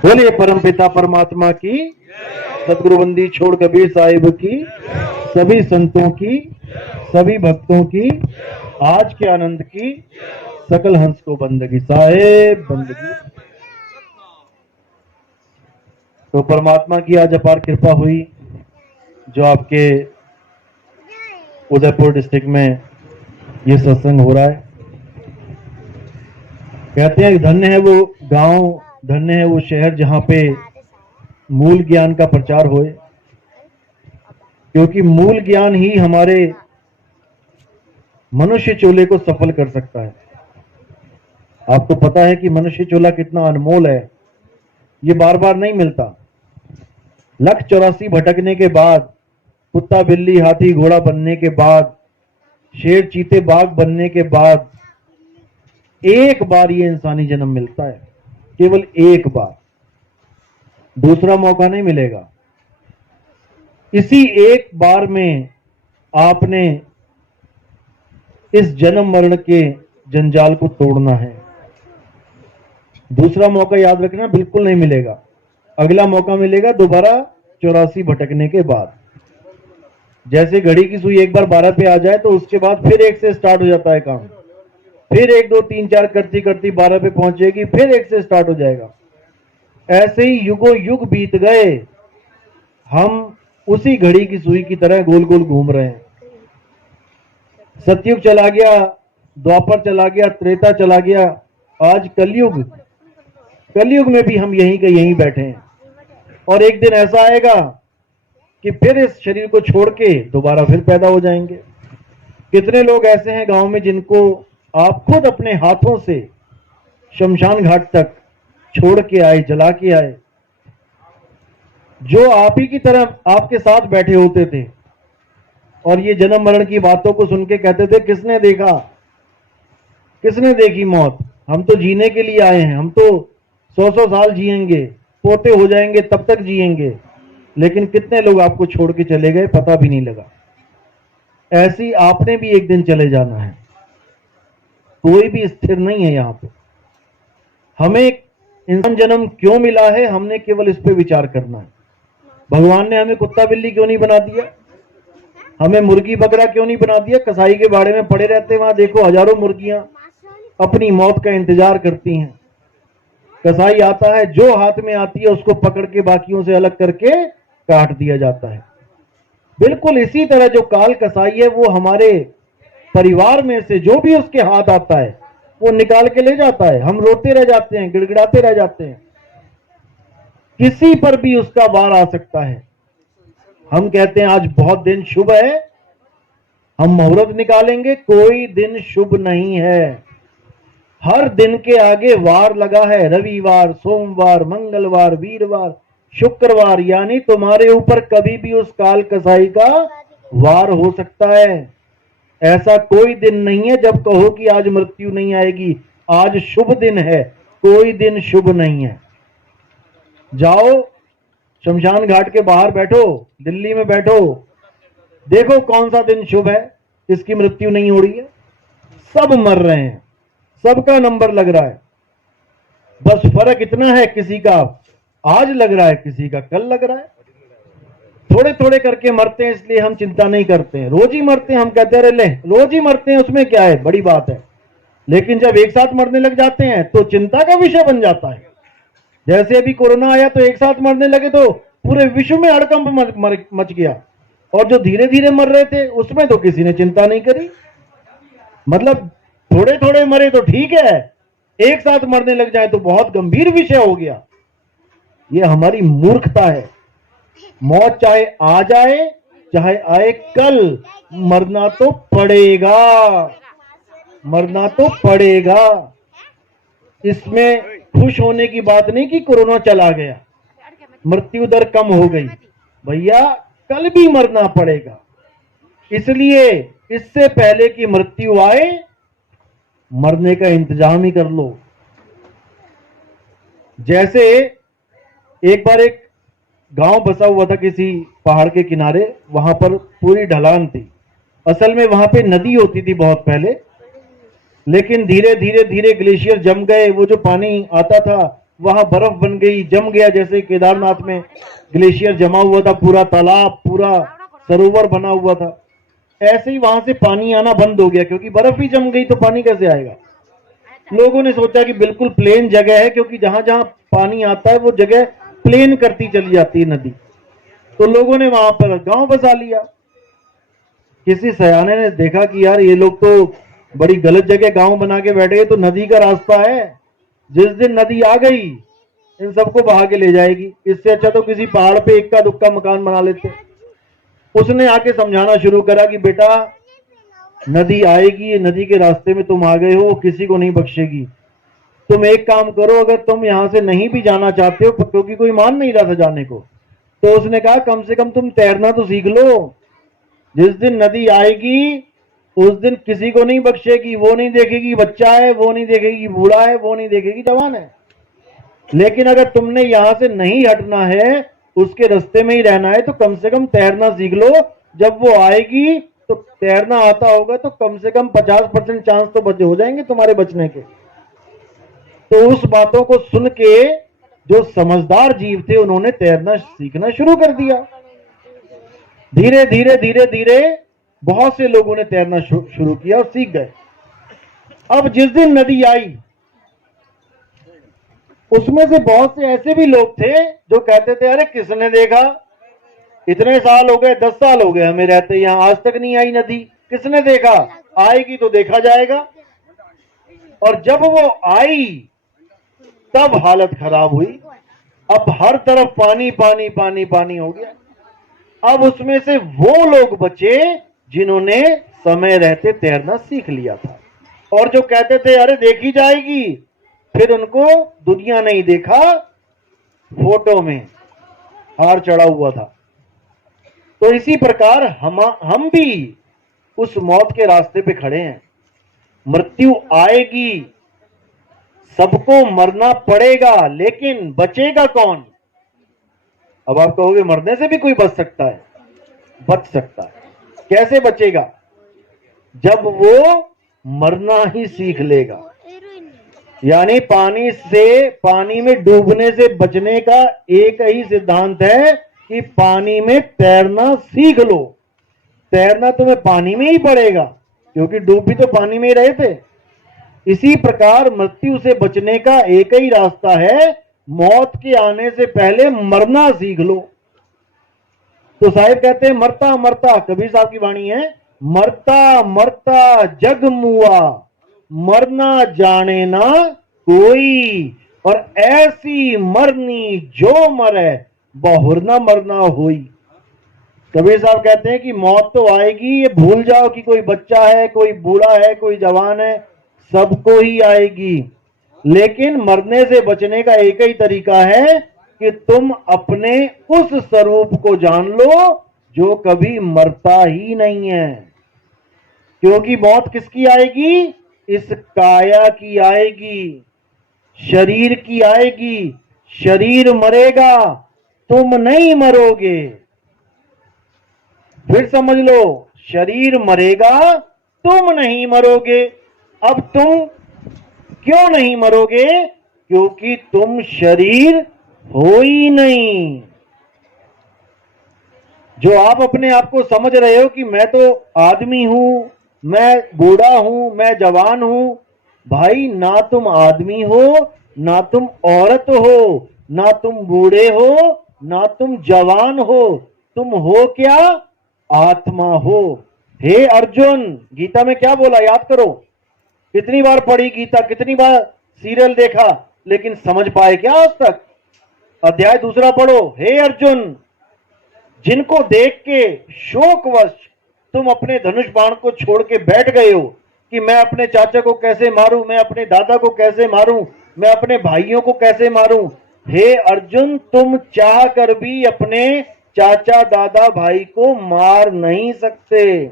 बोलिए परमपिता परमात्मा की, सदगुरु बंदी छोड़ कबीर साहिब की, सभी संतों की, सभी भक्तों की, आज के आनंद की, सकल हंस को बंदगी साहेब बंदगी। तो परमात्मा की आज अपार कृपा हुई, जो आपके उदयपुर डिस्ट्रिक्ट में ये सत्संग हो रहा है। कहते हैं धन्य है वो गांव, धन्य है वो शहर जहां पे मूल ज्ञान का प्रचार होए, क्योंकि मूल ज्ञान ही हमारे मनुष्य चोले को सफल कर सकता है। आपको पता है कि मनुष्य चोला कितना अनमोल है, ये बार बार नहीं मिलता। 184 भटकने के बाद, कुत्ता बिल्ली हाथी घोड़ा बनने के बाद, शेर चीते बाघ बनने के बाद एक बार ये इंसानी जन्म मिलता है, केवल एक बार, दूसरा मौका नहीं मिलेगा। इसी एक बार में आपने इस जन्म मरण के जंजाल को तोड़ना है। दूसरा मौका याद रखना बिल्कुल नहीं मिलेगा। अगला मौका मिलेगा दोबारा 84 भटकने के बाद। जैसे घड़ी की सुई एक बार 12 पे आ जाए तो उसके बाद फिर 1 से स्टार्ट हो जाता है काम, फिर 1 2 3 4 करती करती 12 पे पहुंचेगी, फिर 1 से स्टार्ट हो जाएगा। ऐसे ही युगों युग बीत गए, हम उसी घड़ी की सुई की तरह गोल गोल घूम रहे हैं। सतयुग चला गया, द्वापर चला गया, त्रेता चला गया, आज कलयुग। कलयुग में भी हम यहीं के यहीं बैठे हैं, और एक दिन ऐसा आएगा कि फिर इस शरीर को छोड़ के दोबारा फिर पैदा हो जाएंगे। कितने लोग ऐसे हैं गांव में जिनको आप खुद अपने हाथों से शमशान घाट तक छोड़ के आए, जला के आए, जो आप ही की तरह आपके साथ बैठे होते थे, और ये जन्म मरण की बातों को सुन के कहते थे किसने देखा, किसने देखी मौत, हम तो जीने के लिए आए हैं, हम तो 100-100 साल जिएंगे, पोते हो जाएंगे, तब तक जिएंगे। लेकिन कितने लोग आपको छोड़ के चले गए, पता भी नहीं लगा। ऐसी आपने भी एक दिन चले जाना है, कोई भी स्थिर नहीं है यहां पे। हमें इंसान जन्म क्यों मिला है, हमने केवल इस पे विचार करना है। भगवान ने हमें कुत्ता बिल्ली क्यों नहीं बना दिया, हमें मुर्गी बकरा क्यों नहीं बना दिया। कसाई के बाड़े में पड़े रहते हैं, वहां देखो हजारों मुर्गियां अपनी मौत का इंतजार करती हैं। कसाई आता है, जो हाथ में आती है उसको पकड़ के बाकियों से अलग करके काट दिया जाता है। बिल्कुल इसी तरह जो काल कसाई है, वो हमारे परिवार में से जो भी उसके हाथ आता है वो निकाल के ले जाता है। हम रोते रह जाते हैं, गिड़गिड़ाते रह जाते हैं। किसी पर भी उसका वार आ सकता है। हम कहते हैं आज बहुत दिन शुभ है, हम मुहूर्त निकालेंगे, कोई दिन शुभ नहीं है। हर दिन के आगे वार लगा है, रविवार, सोमवार, मंगलवार, वीरवार, शुक्रवार, यानी तुम्हारे ऊपर कभी भी उस काल कसाई का वार हो सकता है। ऐसा कोई दिन नहीं है जब कहो कि आज मृत्यु नहीं आएगी, आज शुभ दिन है, कोई दिन शुभ नहीं है। जाओ शमशान घाट के बाहर बैठो, दिल्ली में बैठो, देखो कौन सा दिन शुभ है, इसकी मृत्यु नहीं हो रही है। सब मर रहे हैं, सबका नंबर लग रहा है। बस फर्क इतना है, किसी का आज लग रहा है, किसी का कल लग रहा है। थोड़े थोड़े करके मरते हैं, इसलिए हम चिंता नहीं करते हैं। रोज ही मरते हैं, हम कहते रहे ले रोज ही मरते हैं, उसमें क्या है, बड़ी बात है। लेकिन जब एक साथ मरने लग जाते हैं तो चिंता का विषय बन जाता है। जैसे अभी कोरोना आया तो एक साथ मरने लगे तो पूरे विश्व में हड़कंप मच गया, और जो धीरे धीरे मर रहे थे उसमें तो किसी ने चिंता नहीं करी। मतलब थोड़े थोड़े मरे तो ठीक है, एक साथ मरने लग जाए तो बहुत गंभीर विषय हो गया। ये हमारी मूर्खता है। मौत चाहे आ जाए चाहे आए कल, मरना तो पड़ेगा, मरना तो पड़ेगा। इसमें खुश होने की बात नहीं कि कोरोना चला गया, मृत्यु दर कम हो गई, भैया कल भी मरना पड़ेगा। इसलिए इससे पहले कि मृत्यु आए, मरने का इंतजाम ही कर लो। जैसे एक बार एक गांव बसा हुआ था किसी पहाड़ के किनारे, वहां पर पूरी ढलान थी। असल में वहां पे नदी होती थी बहुत पहले, लेकिन धीरे धीरे धीरे ग्लेशियर जम गए, वो जो पानी आता था वहां बर्फ बन गई, जम गया, जैसे केदारनाथ में ग्लेशियर जमा हुआ था, पूरा तालाब, पूरा सरोवर बना हुआ था, ऐसे ही वहां से पानी आना बंद हो गया, क्योंकि बर्फ ही जम गई तो पानी कैसे आएगा। लोगों ने सोचा कि बिल्कुल प्लेन जगह है, क्योंकि जहां जहां पानी आता है वो जगह प्लेन करती चली जाती है नदी, तो लोगों ने वहां पर गांव बसा लिया। किसी सयाने ने देखा कि यार ये लोग तो बड़ी गलत जगह गांव बना के बैठे हैं, तो नदी का रास्ता है, जिस दिन नदी आ गई इन सबको बहा के ले जाएगी, इससे अच्छा तो किसी पहाड़ पे इक्का दुक्का मकान बना लेते। उसने आके समझाना शुरू करा कि बेटा नदी आएगी, नदी के रास्ते में तुम आ गए हो, वो किसी को नहीं बख्शेगी। तुम एक काम करो, अगर तुम यहां से नहीं भी जाना चाहते हो, क्योंकि कोई मान नहीं रहा था जाने को, तो उसने कहा कम से कम तुम तैरना तो सीख लो, जिस दिन नदी आएगी उस दिन किसी को नहीं बख्शेगी, वो नहीं देखेगी बच्चा है, वो नहीं देखेगी बूढ़ा है, वो नहीं देखेगी जवान है। लेकिन अगर तुमने यहां से नहीं हटना है, उसके रास्ते में ही रहना है, तो कम से कम तैरना सीख लो, जब वो आएगी तो तैरना आता होगा तो कम से कम 50% चांस तो बचे हो जाएंगे तुम्हारे बचने के। तो उस बातों को सुन के जो समझदार जीव थे उन्होंने तैरना सीखना शुरू कर दिया। धीरे धीरे धीरे धीरे बहुत से लोगों ने तैरना शुरू किया और सीख गए। अब जिस दिन नदी आई, उसमें से बहुत से ऐसे भी लोग थे जो कहते थे अरे किसने देखा, इतने साल हो गए, 10 साल हो गए हमें रहते यहां, आज तक नहीं आई नदी, किसने देखा, आएगी तो देखा जाएगा। और जब वो आई तब हालत खराब हुई, अब हर तरफ पानी पानी पानी पानी हो गया। अब उसमें से वो लोग बचे जिन्होंने समय रहते तैरना सीख लिया था, और जो कहते थे अरे देखी जाएगी, फिर उनको दुनिया नहीं देखा, फोटो में हार चढ़ा हुआ था। तो इसी प्रकार हम भी उस मौत के रास्ते पे खड़े हैं। मृत्यु आएगी, सबको मरना पड़ेगा, लेकिन बचेगा कौन। अब आप कहोगे मरने से भी कोई बच सकता है, बच सकता है। कैसे बचेगा, जब वो मरना ही सीख लेगा। यानी पानी में डूबने से बचने का एक ही सिद्धांत है कि पानी में तैरना सीख लो। तैरना तुम्हें पानी में ही पड़ेगा, क्योंकि डूब भी तो पानी में ही रहे थे। इसी प्रकार मृत्यु से बचने का एक ही रास्ता है, मौत के आने से पहले मरना सीख लो। तो साहिब कहते हैं मरता मरता, कबीर साहब की वाणी है, मरता मरता जग मुआ, मरना जाने ना कोई, और ऐसी मरनी जो मरे बहुर ना मरना होई। कबीर साहब कहते हैं कि मौत तो आएगी, ये भूल जाओ कि कोई बच्चा है, कोई बूढ़ा है, कोई जवान है, सबको ही आएगी। लेकिन मरने से बचने का एक ही तरीका है कि तुम अपने उस स्वरूप को जान लो जो कभी मरता ही नहीं है। क्योंकि मौत किसकी आएगी, इस काया की आएगी, शरीर की आएगी। शरीर मरेगा, तुम नहीं मरोगे। फिर समझ लो, शरीर मरेगा, तुम नहीं मरोगे। अब तुम क्यों नहीं मरोगे, क्योंकि तुम शरीर हो ही नहीं। जो आप अपने आप को समझ रहे हो कि मैं तो आदमी हूं, मैं बूढ़ा हूं, मैं जवान हूं, भाई ना तुम आदमी हो, ना तुम औरत हो, ना तुम बूढ़े हो, ना तुम जवान हो, तुम हो क्या, आत्मा हो। हे अर्जुन, गीता में क्या बोला याद करो, कितनी बार पढ़ी गीता, कितनी बार सीरियल देखा, लेकिन समझ पाए क्या आज तक। अध्याय 2 पढ़ो। हे अर्जुन, जिनको देख के शोकवश तुम अपने धनुष बाण को छोड़ के बैठ गए हो कि मैं अपने चाचा को कैसे मारूं, मैं अपने दादा को कैसे मारूं, मैं अपने भाइयों को कैसे मारूं। हे अर्जुन, तुम चाह कर भी अपने चाचा दादा भाई को मार नहीं सकते,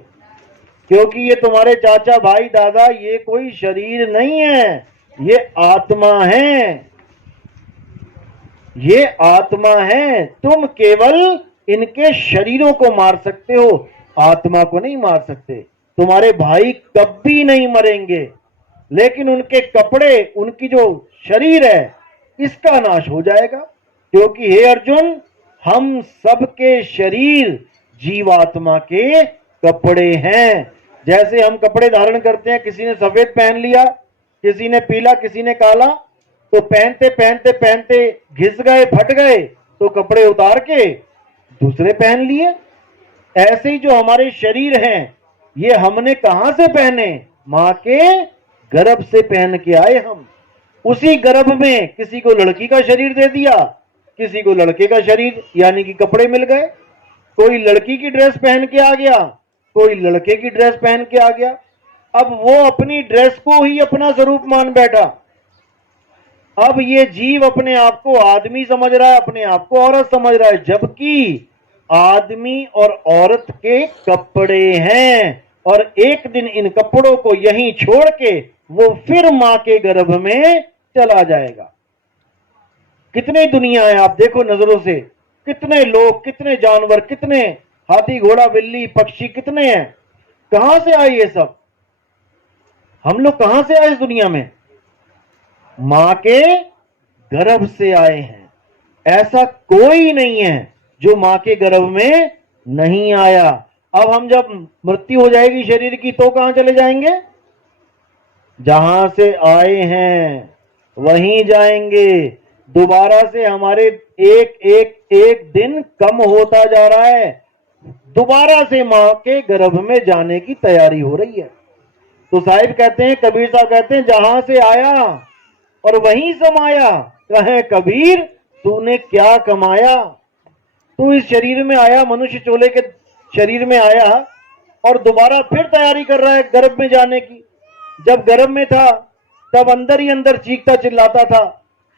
क्योंकि ये तुम्हारे चाचा भाई दादा ये कोई शरीर नहीं है, ये आत्मा है, ये आत्मा है। तुम केवल इनके शरीरों को मार सकते हो, आत्मा को नहीं मार सकते। तुम्हारे भाई कभी नहीं मरेंगे, लेकिन उनके कपड़े, उनकी जो शरीर है इसका नाश हो जाएगा। क्योंकि हे अर्जुन, हम सबके शरीर जीवात्मा के कपड़े हैं। जैसे हम कपड़े धारण करते हैं, किसी ने सफेद पहन लिया, किसी ने पीला, किसी ने काला, तो पहनते पहनते पहनते घिस गए, फट गए, तो कपड़े उतार के दूसरे पहन लिए। ऐसे ही जो हमारे शरीर हैं, ये हमने कहां से पहने? मां के गर्भ से पहन के आए हम। उसी गर्भ में किसी को लड़की का शरीर दे दिया, किसी को लड़के का शरीर, यानी कि कपड़े मिल गए। कोई लड़की की ड्रेस पहन के आ गया, कोई लड़के की ड्रेस पहन के आ गया। अब वो अपनी ड्रेस को ही अपना स्वरूप मान बैठा। अब ये जीव अपने आप को आदमी समझ रहा है, अपने आप को औरत समझ रहा है, जबकि आदमी और औरत के कपड़े हैं। और एक दिन इन कपड़ों को यहीं छोड़ के वो फिर मां के गर्भ में चला जाएगा। कितनी दुनिया है, आप देखो नजरों से, कितने लोग, कितने जानवर, कितने हाथी, घोड़ा, बिल्ली, पक्षी कितने हैं। कहां से आए ये सब? हम लोग कहां से आए इस दुनिया में? मां के गर्भ से आए हैं। ऐसा कोई नहीं है जो मां के गर्भ में नहीं आया। अब हम जब मृत्यु हो जाएगी शरीर की, तो कहां चले जाएंगे? जहां से आए हैं वहीं जाएंगे। दोबारा से हमारे एक एक एक दिन कम होता जा रहा है। दोबारा से मां के गर्भ में जाने की तैयारी हो रही है। तो साहिब कहते हैं, कबीर साहब कहते हैं, जहां से आया और वहीं समाया, कहे कबीर तूने क्या कमाया। तू इस शरीर में आया, मनुष्य चोले के शरीर में आया, और दोबारा फिर तैयारी कर रहा है गर्भ में जाने की। जब गर्भ में था तब अंदर ही अंदर चीखता चिल्लाता था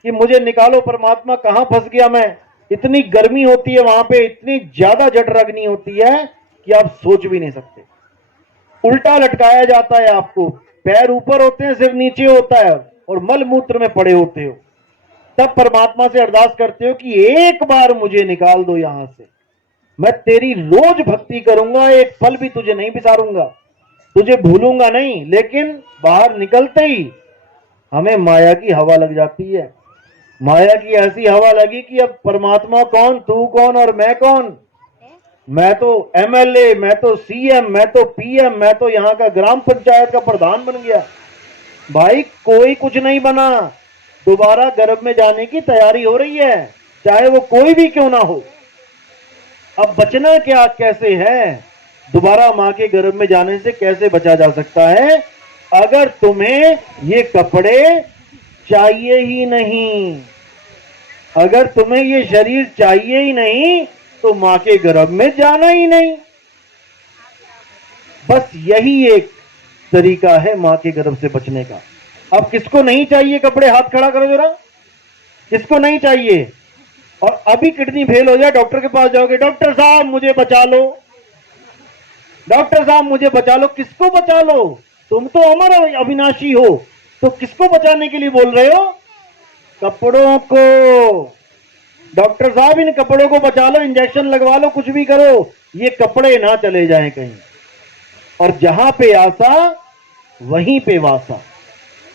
कि मुझे निकालो परमात्मा, कहां फंस गया मैं। इतनी गर्मी होती है वहां पे, इतनी ज्यादा जठराग्नि होती है कि आप सोच भी नहीं सकते। उल्टा लटकाया जाता है आपको, पैर ऊपर होते हैं, सिर नीचे होता है, और मल मूत्र में पड़े होते हो। तब परमात्मा से अरदास करते हो कि एक बार मुझे निकाल दो यहां से, मैं तेरी रोज भक्ति करूंगा, एक पल भी तुझे नहीं बिसारूंगा, तुझे भूलूंगा नहीं। लेकिन बाहर निकलते ही हमें माया की हवा लग जाती है। माया की ऐसी हवा लगी कि अब परमात्मा कौन, तू कौन और मैं कौन। मैं तो एमएलए, मैं तो सीएम, मैं तो पीएम, मैं तो यहाँ का ग्राम पंचायत का प्रधान बन गया। भाई कोई कुछ नहीं बना। दोबारा गर्भ में जाने की तैयारी हो रही है, चाहे वो कोई भी क्यों ना हो। अब बचना क्या कैसे है? दोबारा मां के गर्भ में जाने से कैसे बचा जा सकता है? अगर तुम्हें ये कपड़े चाहिए ही नहीं, अगर तुम्हें ये शरीर चाहिए ही नहीं, तो मां के गर्भ में जाना ही नहीं। बस यही एक तरीका है मां के गर्भ से बचने का। अब किसको नहीं चाहिए कपड़े? हाथ खड़ा करो जरा, किसको नहीं चाहिए? और अभी किडनी फेल हो जाए, डॉक्टर के पास जाओगे, डॉक्टर साहब मुझे बचा लो, डॉक्टर साहब मुझे बचा लो। किसको बचा लो? तुम तो अमर अविनाशी हो, तो किसको बचाने के लिए बोल रहे हो? कपड़ों को। डॉक्टर साहब इन कपड़ों को बचा लो, इंजेक्शन लगवा लो, कुछ भी करो, ये कपड़े ना चले जाएं कहीं। और जहां पे आशा वहीं पे वासा।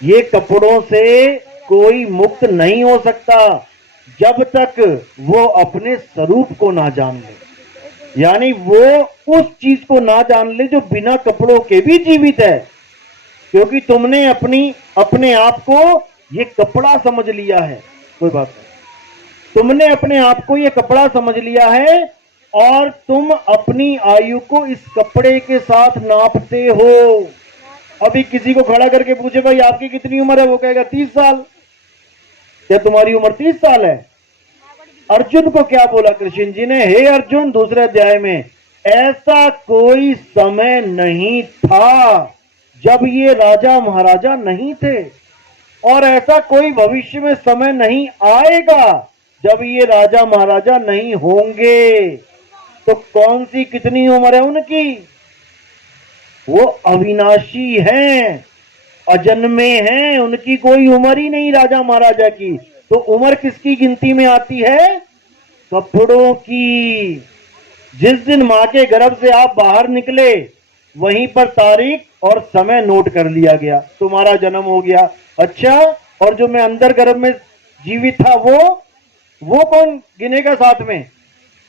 ये कपड़ों से कोई मुक्त नहीं हो सकता जब तक वो अपने स्वरूप को ना जान ले, यानी वो उस चीज को ना जान ले जो बिना कपड़ों के भी जीवित है। क्योंकि तुमने अपने आप को ये कपड़ा समझ लिया है। कोई बात नहीं, तुमने अपने आप को ये कपड़ा समझ लिया है, और तुम अपनी आयु को इस कपड़े के साथ नापते हो। अभी किसी को खड़ा करके पूछे भाई आपकी कितनी उम्र है, वो कहेगा 30 साल। क्या तुम्हारी उम्र 30 साल है? अर्जुन को क्या बोला कृष्ण जी ने? हे अर्जुन, दूसरे अध्याय में, ऐसा कोई समय नहीं था जब ये राजा महाराजा नहीं थे, और ऐसा कोई भविष्य में समय नहीं आएगा जब ये राजा महाराजा नहीं होंगे। तो कौन सी कितनी उम्र है उनकी? वो अविनाशी हैं, अजन्मे हैं, उनकी कोई उम्र ही नहीं राजा महाराजा की। तो उम्र किसकी गिनती में आती है? कपड़ों की। जिस दिन मां के गर्भ से आप बाहर निकले, वहीं पर तारीख और समय नोट कर लिया गया, तुम्हारा जन्म हो गया। अच्छा, और जो मैं अंदर गर्भ में जीवित था वो कौन गिनेगा साथ में?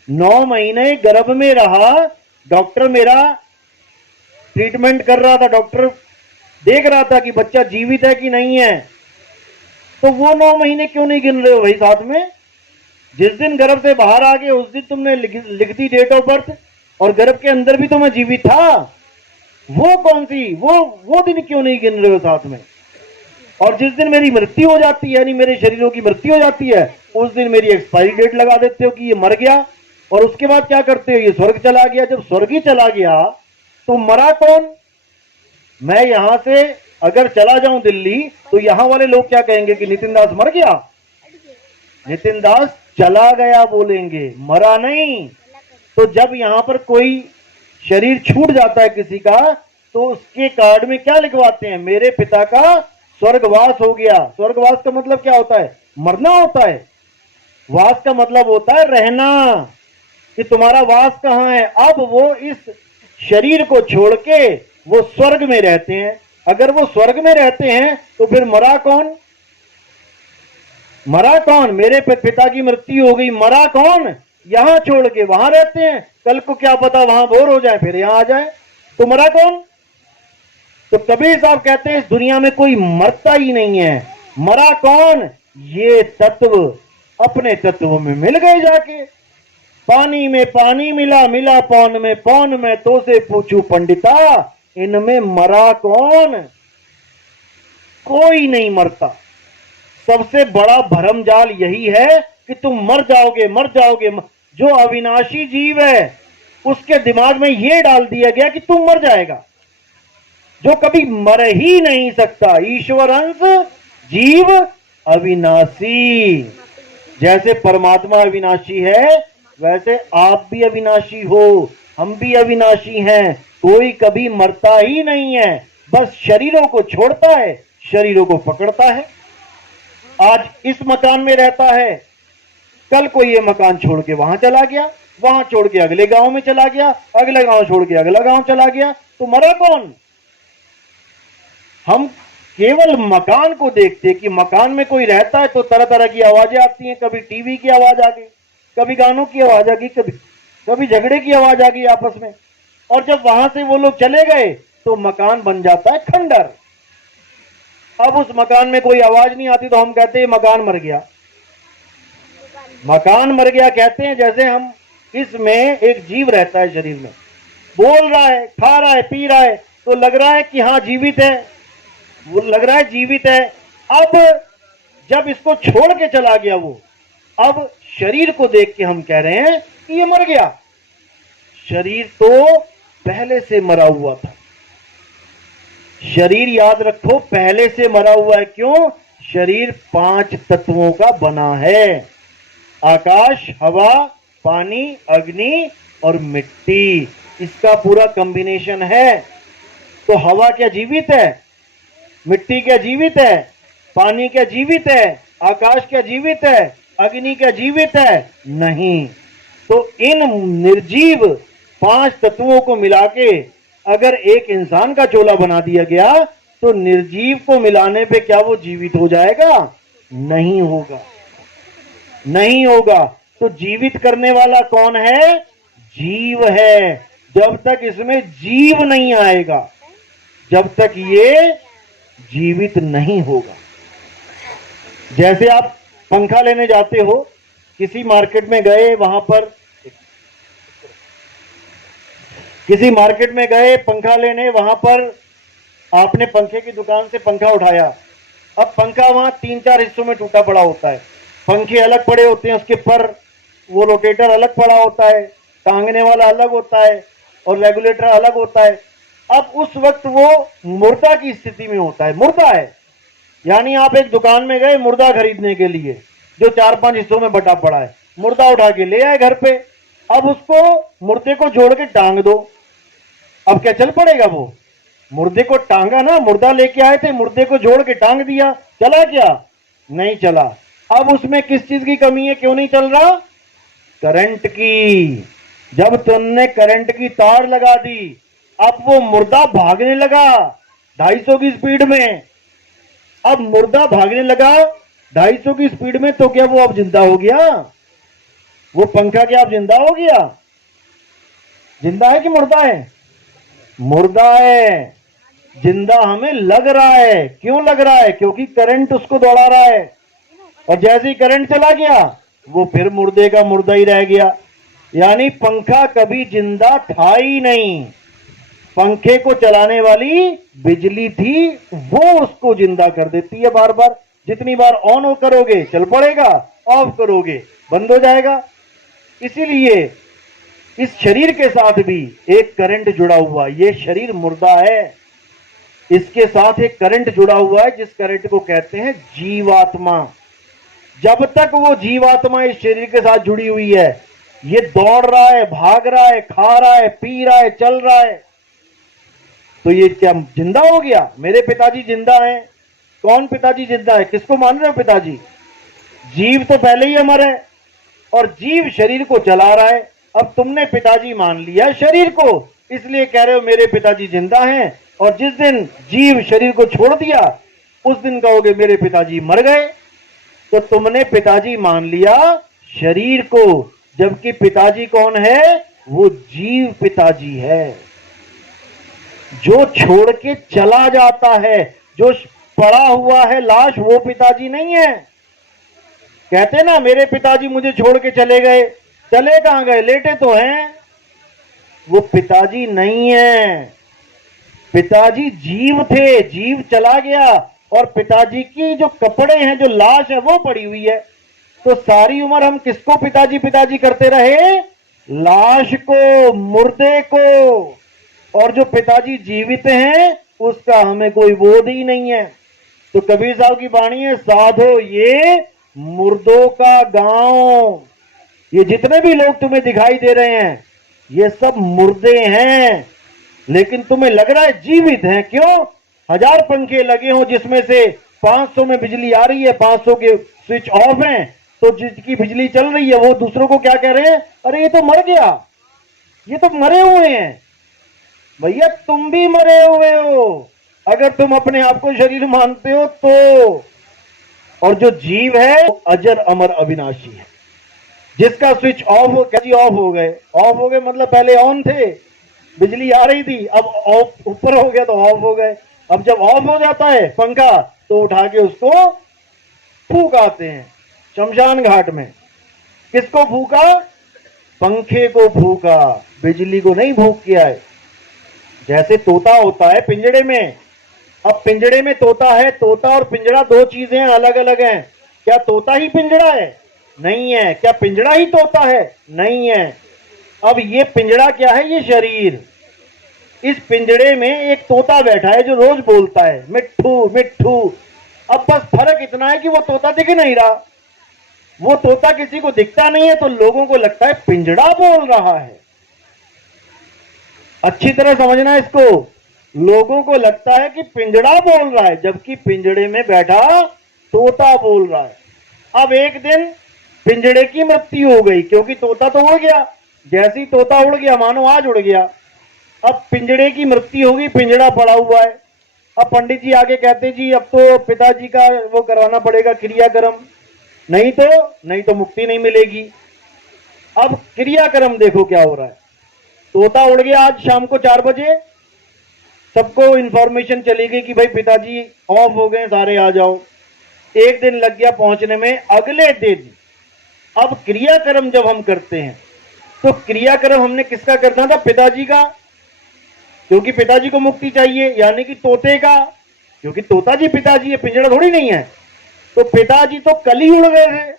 9 महीने गर्भ में रहा, डॉक्टर मेरा ट्रीटमेंट कर रहा था, डॉक्टर देख रहा था कि बच्चा जीवित है कि नहीं है, तो वो 9 महीने क्यों नहीं गिन रहे हो भाई साथ में? जिस दिन गर्भ से बाहर आ गए उस दिन तुमने लिख दी डेट ऑफ बर्थ, और गर्भ के अंदर भी तो मैं जीवित था, वो कौन सी वो दिन क्यों नहीं गिन रहे हो साथ में? और जिस दिन मेरी मृत्यु हो जाती है, यानी मेरे शरीरों की मृत्यु हो जाती है, उस दिन मेरी एक्सपायरी डेट लगा देते हो कि ये मर गया, और उसके बाद क्या करते हो, ये स्वर्ग चला गया। जब स्वर्ग ही चला गया तो मरा कौन? मैं यहां से अगर चला जाऊं दिल्ली, तो यहां वाले लोग क्या कहेंगे कि नितिन दास मर गया, नितिन दास चला गया बोलेंगे, मरा नहीं। तो जब यहां पर कोई शरीर छूट जाता है किसी का, तो उसके कार्ड में क्या लिखवाते हैं, मेरे पिता का स्वर्गवास हो गया। स्वर्गवास का मतलब क्या होता है? मरना होता है। वास का मतलब होता है रहना, कि तुम्हारा वास कहां है। अब वो इस शरीर को छोड़ के वो स्वर्ग में रहते हैं। अगर वो स्वर्ग में रहते हैं तो फिर मरा कौन? मरा कौन? मेरे पिता की मृत्यु हो गई, मरा कौन? यहां छोड़ के वहां रहते हैं, कल को क्या पता वहां बोर हो जाए फिर यहां आ जाए, तो मरा कौन? तो कबीर साहब कहते हैं इस दुनिया में कोई मरता ही नहीं है। मरा कौन? ये तत्व अपने तत्व में मिल गए जाके। पानी में पानी मिला, मिला पौन में तो से पूछू पंडिता, इनमें मरा कौन? कोई नहीं मरता। सबसे बड़ा भरमजाल यही है कि तुम मर जाओगे, मर जाओगे। जो अविनाशी जीव है उसके दिमाग में यह डाल दिया गया कि तुम मर जाएगा, जो कभी मर ही नहीं सकता। ईश्वर अंश, जीव अविनाशी। जैसे परमात्मा अविनाशी है, वैसे आप भी अविनाशी हो, हम भी अविनाशी हैं। कोई कभी मरता ही नहीं है, बस शरीरों को छोड़ता है, शरीरों को पकड़ता है। आज इस मकान में रहता है, कल को ये मकान छोड़ के वहां चला गया, वहां छोड़ के अगले गांव में चला गया, अगले गांव छोड़ के अगला गांव चला गया, तो मरा कौन? हम केवल मकान को देखते कि मकान में कोई रहता है तो तरह तरह की आवाजें आती हैं। कभी टीवी की आवाज आ गई, कभी गानों की आवाज आ गई, कभी झगड़े की आवाज आ गई आपस में। और जब वहां से वो लोग चले गए तो मकान बन जाता है खंडर। अब उस मकान में कोई आवाज नहीं आती तो हम कहते हैं मकान मर गया। मकान मर गया कहते हैं जैसे हम इसमें एक जीव रहता है शरीर में, बोल रहा है, खा रहा है, पी रहा है, तो लग रहा है कि हाँ जीवित है, वो लग रहा है जीवित है। अब जब इसको छोड़ के चला गया वो, अब शरीर को देख के हम कह रहे हैं कि ये मर गया। शरीर तो पहले से मरा हुआ था। शरीर याद रखो पहले से मरा हुआ है। क्यों? शरीर 5 तत्वों का बना है, आकाश, हवा, पानी, अग्नि और मिट्टी। इसका पूरा कॉम्बिनेशन है। तो हवा क्या जीवित है? मिट्टी क्या जीवित है? पानी क्या जीवित है? आकाश क्या जीवित है? अग्नि क्या जीवित है? नहीं। तो इन निर्जीव 5 तत्वों को मिला के अगर एक इंसान का चोला बना दिया गया तो निर्जीव को मिलाने पे क्या वो जीवित हो जाएगा? नहीं होगा, नहीं होगा। तो जीवित करने वाला कौन है? जीव है। जब तक इसमें जीव नहीं आएगा, जब तक ये जीवित नहीं होगा। जैसे आप पंखा लेने जाते हो, किसी मार्केट में गए, वहां पर किसी मार्केट में गए पंखा लेने, वहां पर आपने पंखे की दुकान से पंखा उठाया। अब पंखा वहां 3-4 हिस्सों में टूटा पड़ा होता है। पंखे अलग पड़े होते हैं, उसके पर वो रोटेटर अलग पड़ा होता है, टांगने वाला अलग होता है और रेगुलेटर अलग होता है। अब उस वक्त वो मुर्दा की स्थिति में होता है, मुर्दा है। यानी आप एक दुकान में गए मुर्दा खरीदने के लिए, जो 4-5 हिस्सों में बटा पड़ा है, मुर्दा उठा के ले आए घर पे। अब उसको मुर्दे को जोड़ के टांग दो, अब क्या चल पड़ेगा? वो मुर्दे को टांगा ना, मुर्दा लेके आए थे, मुर्दे को जोड़ के टांग दिया, चला क्या? नहीं चला। अब उसमें किस चीज की कमी है, क्यों नहीं चल रहा? करंट की। जब तुमने करंट की तार लगा दी, अब वो मुर्दा भागने लगा 250 की स्पीड में। अब मुर्दा भागने लगा 250 की स्पीड में, तो क्या वो अब जिंदा हो गया? वो पंखा क्या अब जिंदा हो गया? जिंदा है कि मुर्दा है? मुर्दा है। जिंदा हमें लग रहा है। क्यों लग रहा है? क्योंकि करंट उसको दौड़ा रहा है, और जैसे ही करंट चला गया वो फिर मुर्दे का मुर्दा ही रह गया। यानी पंखा कभी जिंदा था ही नहीं। पंखे को चलाने वाली बिजली थी, वो उसको जिंदा कर देती है बार बार। जितनी बार ऑन करोगे चल पड़ेगा, ऑफ करोगे बंद हो जाएगा। इसीलिए इस शरीर के साथ भी एक करंट जुड़ा हुआ। ये शरीर मुर्दा है, इसके साथ एक करंट जुड़ा हुआ है, जिस करंट को कहते हैं जीवात्मा। जब तक वो जीवात्मा इस शरीर के साथ जुड़ी हुई है, ये दौड़ रहा है, भाग रहा है, खा रहा है, पी रहा है, चल रहा है, तो ये क्या जिंदा हो गया? मेरे पिताजी जिंदा हैं। कौन पिताजी जिंदा है? किसको मान रहे हो पिताजी? जीव तो पहले ही अमर है, और जीव शरीर को चला रहा है। अब तुमने पिताजी मान लिया शरीर को, इसलिए कह रहे हो मेरे पिताजी जिंदा हैं, और जिस दिन जीव शरीर को छोड़ दिया उस दिन कहोगे मेरे पिताजी मर गए। तो तुमने पिताजी मान लिया शरीर को, जबकि पिताजी कौन है? वो जीव पिताजी है, जो छोड़ के चला जाता है, जो पड़ा हुआ है लाश, वो पिताजी नहीं है। कहते ना मेरे पिताजी मुझे छोड़ के चले गए। चले कहां गए? लेटे तो हैं। वो पिताजी नहीं है। पिताजी जीव थे, जीव चला गया, और पिताजी की जो कपड़े हैं, जो लाश है, वो पड़ी हुई है। तो सारी उम्र हम किसको पिताजी पिताजी करते रहे? लाश को, मुर्दे को। और जो पिताजी जीवित हैं उसका हमें कोई बोध ही नहीं है। तो कबीर साहब की वाणी है, साधो ये मुर्दों का गांव। ये जितने भी लोग तुम्हें दिखाई दे रहे हैं ये सब मुर्दे हैं, लेकिन तुम्हें लग रहा है जीवित हैं। क्यों? 1000 पंखे लगे हों जिसमें से 500 में बिजली आ रही है, 500 के स्विच ऑफ हैं, तो जिसकी बिजली चल रही है वो दूसरों को क्या कह रहे हैं? अरे ये तो मर गया, ये तो मरे हुए हैं। भैया तुम भी मरे हुए हो, अगर तुम अपने आप को शरीर मानते हो तो। और जो जीव है वो अजर अमर अविनाशी है, जिसका स्विच ऑफ हो, कैसे ऑफ हो गए? ऑफ हो गए मतलब पहले ऑन थे, बिजली आ रही थी, अब ऑफ ऊपर हो गया तो ऑफ हो गए। अब जब ऑफ हो जाता है पंखा तो उठा के उसको फूंक आते हैं शमशान घाट में। किसको फूका? पंखे को फूका, बिजली को नहीं फूक के आए। जैसे तोता होता है पिंजड़े में, अब पिंजड़े में तोता है, तोता और पिंजड़ा दो चीजें अलग अलग हैं। क्या तोता ही पिंजड़ा है? नहीं है। क्या पिंजड़ा ही तोता है? नहीं है। अब ये पिंजड़ा क्या है? ये शरीर। इस पिंजड़े में एक तोता बैठा है जो रोज बोलता है मिट्ठू मिट्ठू। अब बस फर्क इतना है कि वो तोता दिख नहीं रहा, वो तोता किसी को दिखता नहीं है, तो लोगों को लगता है पिंजड़ा बोल रहा है। अच्छी तरह समझना इसको, लोगों को लगता है कि पिंजड़ा बोल रहा है, जबकि पिंजड़े में बैठा तोता बोल रहा है। अब एक दिन पिंजड़े की मृत्यु हो गई, क्योंकि तोता तो उड़ गया। जैसे ही तोता उड़ गया मानो आज उड़ गया। अब पिंजड़े की मृत्यु होगी, पिंजड़ा पड़ा हुआ है। अब पंडित जी आगे कहते जी अब तो पिताजी का वो करवाना पड़ेगा क्रियाक्रम, नहीं तो मुक्ति नहीं मिलेगी। अब क्रियाक्रम देखो क्या हो रहा है। तोता उड़ गया आज शाम को 4 बजे, सबको इंफॉर्मेशन चली गई कि भाई पिताजी ऑफ हो गए, सारे आ जाओ। एक दिन लग गया पहुंचने में। अगले दिन अब क्रियाक्रम जब हम करते हैं तो क्रियाक्रम हमने किसका करना था? पिताजी का, क्योंकि पिताजी को मुक्ति चाहिए, यानी कि तोते का, क्योंकि तोता जी पिताजी है, पिंजड़ा थोड़ी नहीं है। तो पिताजी तो कल ही उड़ गए थे,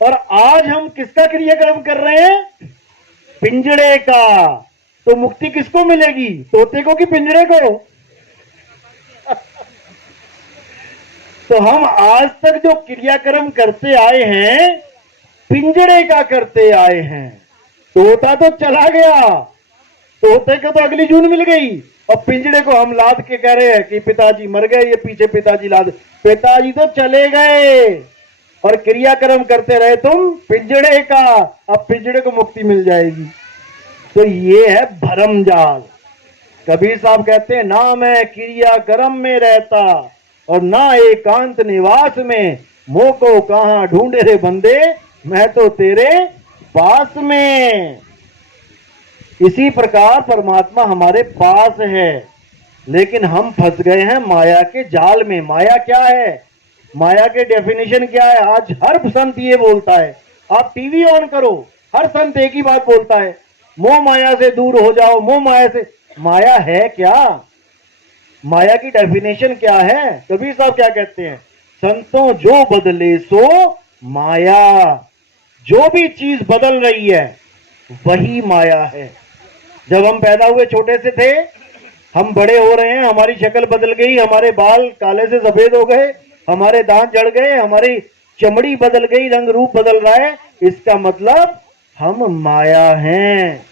और आज हम किसका क्रियाक्रम कर रहे हैं? पिंजड़े का। तो मुक्ति किसको मिलेगी? तोते को कि पिंजड़े को? तो हम आज तक जो क्रियाक्रम करते आए हैं पिंजड़े का करते आए हैं। तोता तो चला गया, तोते को तो अगली जून मिल गई, और पिंजड़े को हम लाद के कह रहे हैं कि पिताजी मर गए, ये पीछे पिताजी लाद। पिताजी तो चले गए और क्रियाक्रम करते रहे तुम पिंजड़े का। अब पिंजड़े को मुक्ति मिल जाएगी। तो ये है भरम जाल। कबीर साहब कहते हैं ना मैं क्रियाक्रम में रहता और ना एकांत निवास में, मोह को कहां ढूंढे रे बंदे, मैं तो तेरे पास में। इसी प्रकार परमात्मा हमारे पास है, लेकिन हम फंस गए हैं माया के जाल में। माया क्या है? माया के डेफिनेशन क्या है? आज हर संत ये बोलता है, आप टीवी ऑन करो, हर संत एक ही बात बोलता है, मोह माया से दूर हो जाओ, मोह माया से। माया है क्या? माया की डेफिनेशन क्या है? कबीर साहब क्या कहते हैं? संतों जो बदले सो माया। जो भी चीज बदल रही है वही माया है। जब हम पैदा हुए छोटे से थे, हम बड़े हो रहे हैं, हमारी शक्ल बदल गई, हमारे बाल काले से सफेद हो गए, हमारे दांत जड़ गए, हमारी चमड़ी बदल गई, रंग रूप बदल रहा है। इसका मतलब हम माया हैं,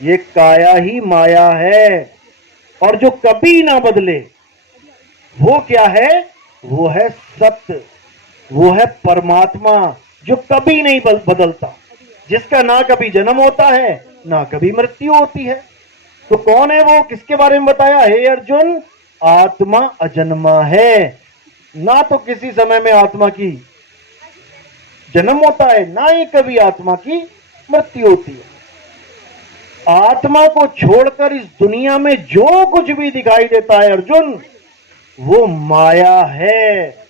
ये काया ही माया है। और जो कभी ना बदले वो क्या है? वो है सत्य, वो है परमात्मा जो कभी नहीं बदलता, जिसका ना कभी जन्म होता है ना कभी मृत्यु होती है। तो कौन है वो? किसके बारे में बताया? हे अर्जुन, आत्मा अजन्मा है, ना तो किसी समय में आत्मा की जन्म होता है, ना ही कभी आत्मा की मृत्यु होती है। आत्मा को छोड़कर इस दुनिया में जो कुछ भी दिखाई देता है अर्जुन, वो माया है।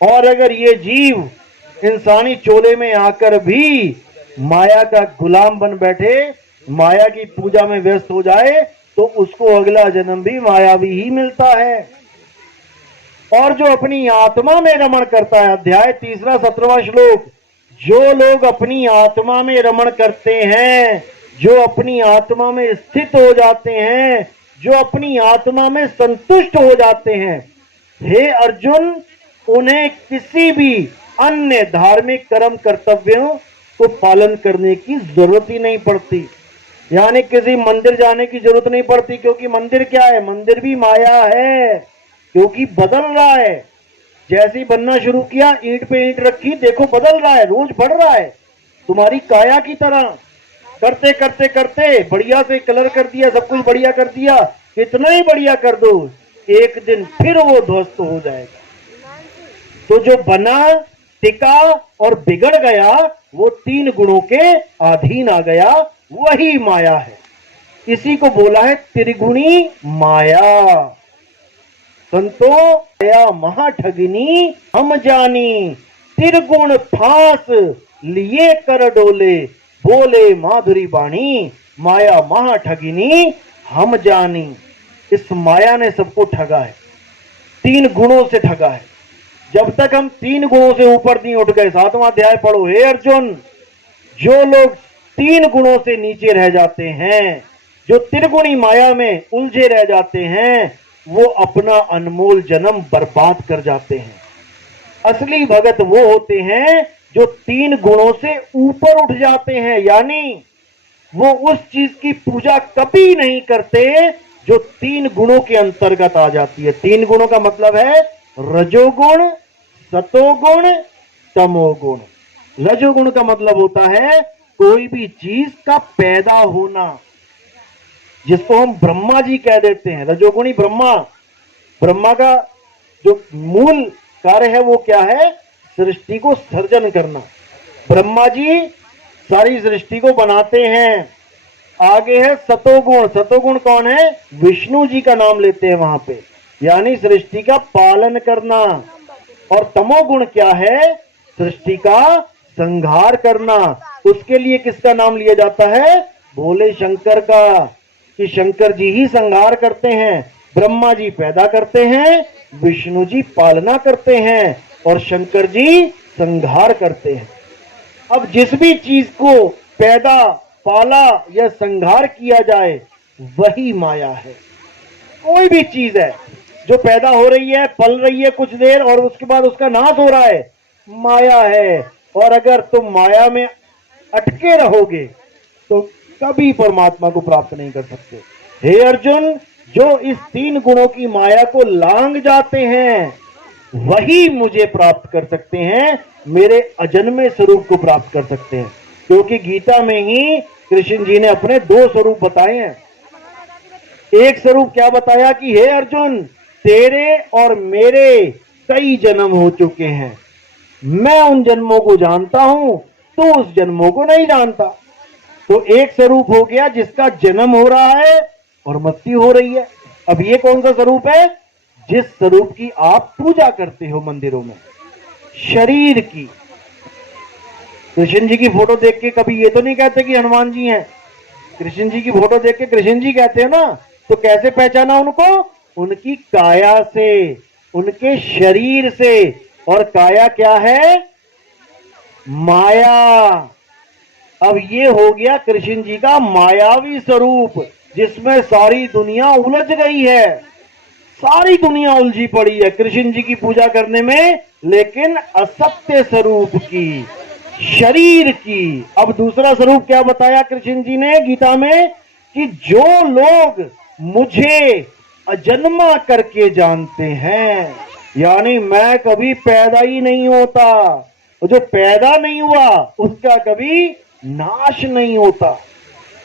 और अगर ये जीव इंसानी चोले में आकर भी माया का गुलाम बन बैठे, माया की पूजा में व्यस्त हो जाए, तो उसको अगला जन्म भी मायावी ही मिलता है। और जो अपनी आत्मा में रमण करता है, अध्याय 3 17वां श्लोक, जो लोग अपनी आत्मा में रमण करते हैं, जो अपनी आत्मा में स्थित हो जाते हैं, जो अपनी आत्मा में संतुष्ट हो जाते हैं, हे अर्जुन, उन्हें किसी भी अन्य धार्मिक कर्म कर्तव्यों को पालन करने की जरूरत ही नहीं पड़ती। यानी किसी मंदिर जाने की जरूरत नहीं पड़ती, क्योंकि मंदिर क्या है? मंदिर भी माया है, क्योंकि बदल रहा है। जैसे ही बनना शुरू किया, ईंट पे ईंट रखी, देखो बदल रहा है, रोज बढ़ रहा है, तुम्हारी काया की तरह। करते करते करते बढ़िया से कलर कर दिया, सब कुछ बढ़िया कर दिया, कितना ही बढ़िया कर दो, एक दिन फिर वो ध्वस्त हो जाएगा। तो जो बना, टिका और बिगड़ गया, वो 3 गुणों के अधीन आ गया, वही माया है। इसी को बोला है त्रिगुणी माया। संतो माया महाठगिनी हम जानी, त्रिगुण फांस लिए कर डोले, बोले माधुरी बाणी, माया महाठगिनी हम जानी। इस माया ने सबको ठगा है, 3 गुणों से ठगा है। जब तक हम 3 गुणों से ऊपर नहीं उठ गए, 7वां अध्याय पढ़ो, हे अर्जुन, जो लोग 3 गुणों से नीचे रह जाते हैं, जो त्रिगुणी माया में उलझे रह जाते हैं, वो अपना अनमोल जन्म बर्बाद कर जाते हैं। असली भगत वो होते हैं जो 3 गुणों से ऊपर उठ जाते हैं, यानी वो उस चीज की पूजा कभी नहीं करते जो 3 गुणों के अंतर्गत आ जाती है। 3 गुणों का मतलब है रजोगुण, सतोगुण, तमोगुण। रजोगुण का मतलब होता है कोई भी चीज का पैदा होना, जिसको हम ब्रह्मा जी कह देते हैं, रजोगुणी ब्रह्मा। ब्रह्मा का जो मूल कार्य है वो क्या है? सृष्टि को सर्जन करना। ब्रह्मा जी सारी सृष्टि को बनाते हैं। आगे है सतोगुण। सतोगुण कौन है? विष्णु जी का नाम लेते हैं वहां पे, यानी सृष्टि का पालन करना। और तमोगुण क्या है? सृष्टि का संहार करना। उसके लिए किसका नाम लिया जाता है? भोले शंकर का, कि शंकर जी ही संहार करते हैं। ब्रह्मा जी पैदा करते हैं, विष्णु जी पालना करते हैं, और शंकर जी संहार करते हैं। अब जिस भी चीज को पैदा, पाला या संहार किया जाए, वही माया है। कोई भी चीज है जो पैदा हो रही है, पल रही है कुछ देर, और उसके बाद उसका नाश हो रहा है, माया है। और अगर तुम माया में अटके रहोगे तो कभी परमात्मा को प्राप्त नहीं कर सकते। हे अर्जुन, जो इस 3 गुणों की माया को लांग जाते हैं, वही मुझे प्राप्त कर सकते हैं, मेरे अजन्मे स्वरूप को प्राप्त कर सकते हैं। क्योंकि गीता में ही कृष्ण जी ने अपने 2 स्वरूप बताए हैं। एक स्वरूप क्या बताया कि हे अर्जुन, तेरे और मेरे कई जन्म हो चुके हैं, मैं उन जन्मों को जानता हूं, तो उस जन्मों को नहीं जानता। तो एक स्वरूप हो गया जिसका जन्म हो रहा है और मृत्यु हो रही है। अब ये कौन सा स्वरूप है? जिस स्वरूप की आप पूजा करते हो मंदिरों में, शरीर की। कृष्ण जी की फोटो देख के कभी ये तो नहीं कहते कि हनुमान जी हैं। कृष्ण जी की फोटो देख के कृष्ण जी कहते हैं ना, तो कैसे पहचाना उनको? उनकी काया से, उनके शरीर से। और काया क्या है? माया। अब ये हो गया कृष्ण जी का मायावी स्वरूप, जिसमें सारी दुनिया उलझ गई है। सारी दुनिया उलझी पड़ी है कृष्ण जी की पूजा करने में, लेकिन असत्य स्वरूप की, शरीर की। अब दूसरा स्वरूप क्या बताया कृष्ण जी ने गीता में? कि जो लोग मुझे अजन्मा करके जानते हैं, यानी मैं कभी पैदा ही नहीं होता, जो पैदा नहीं हुआ उसका कभी नाश नहीं होता।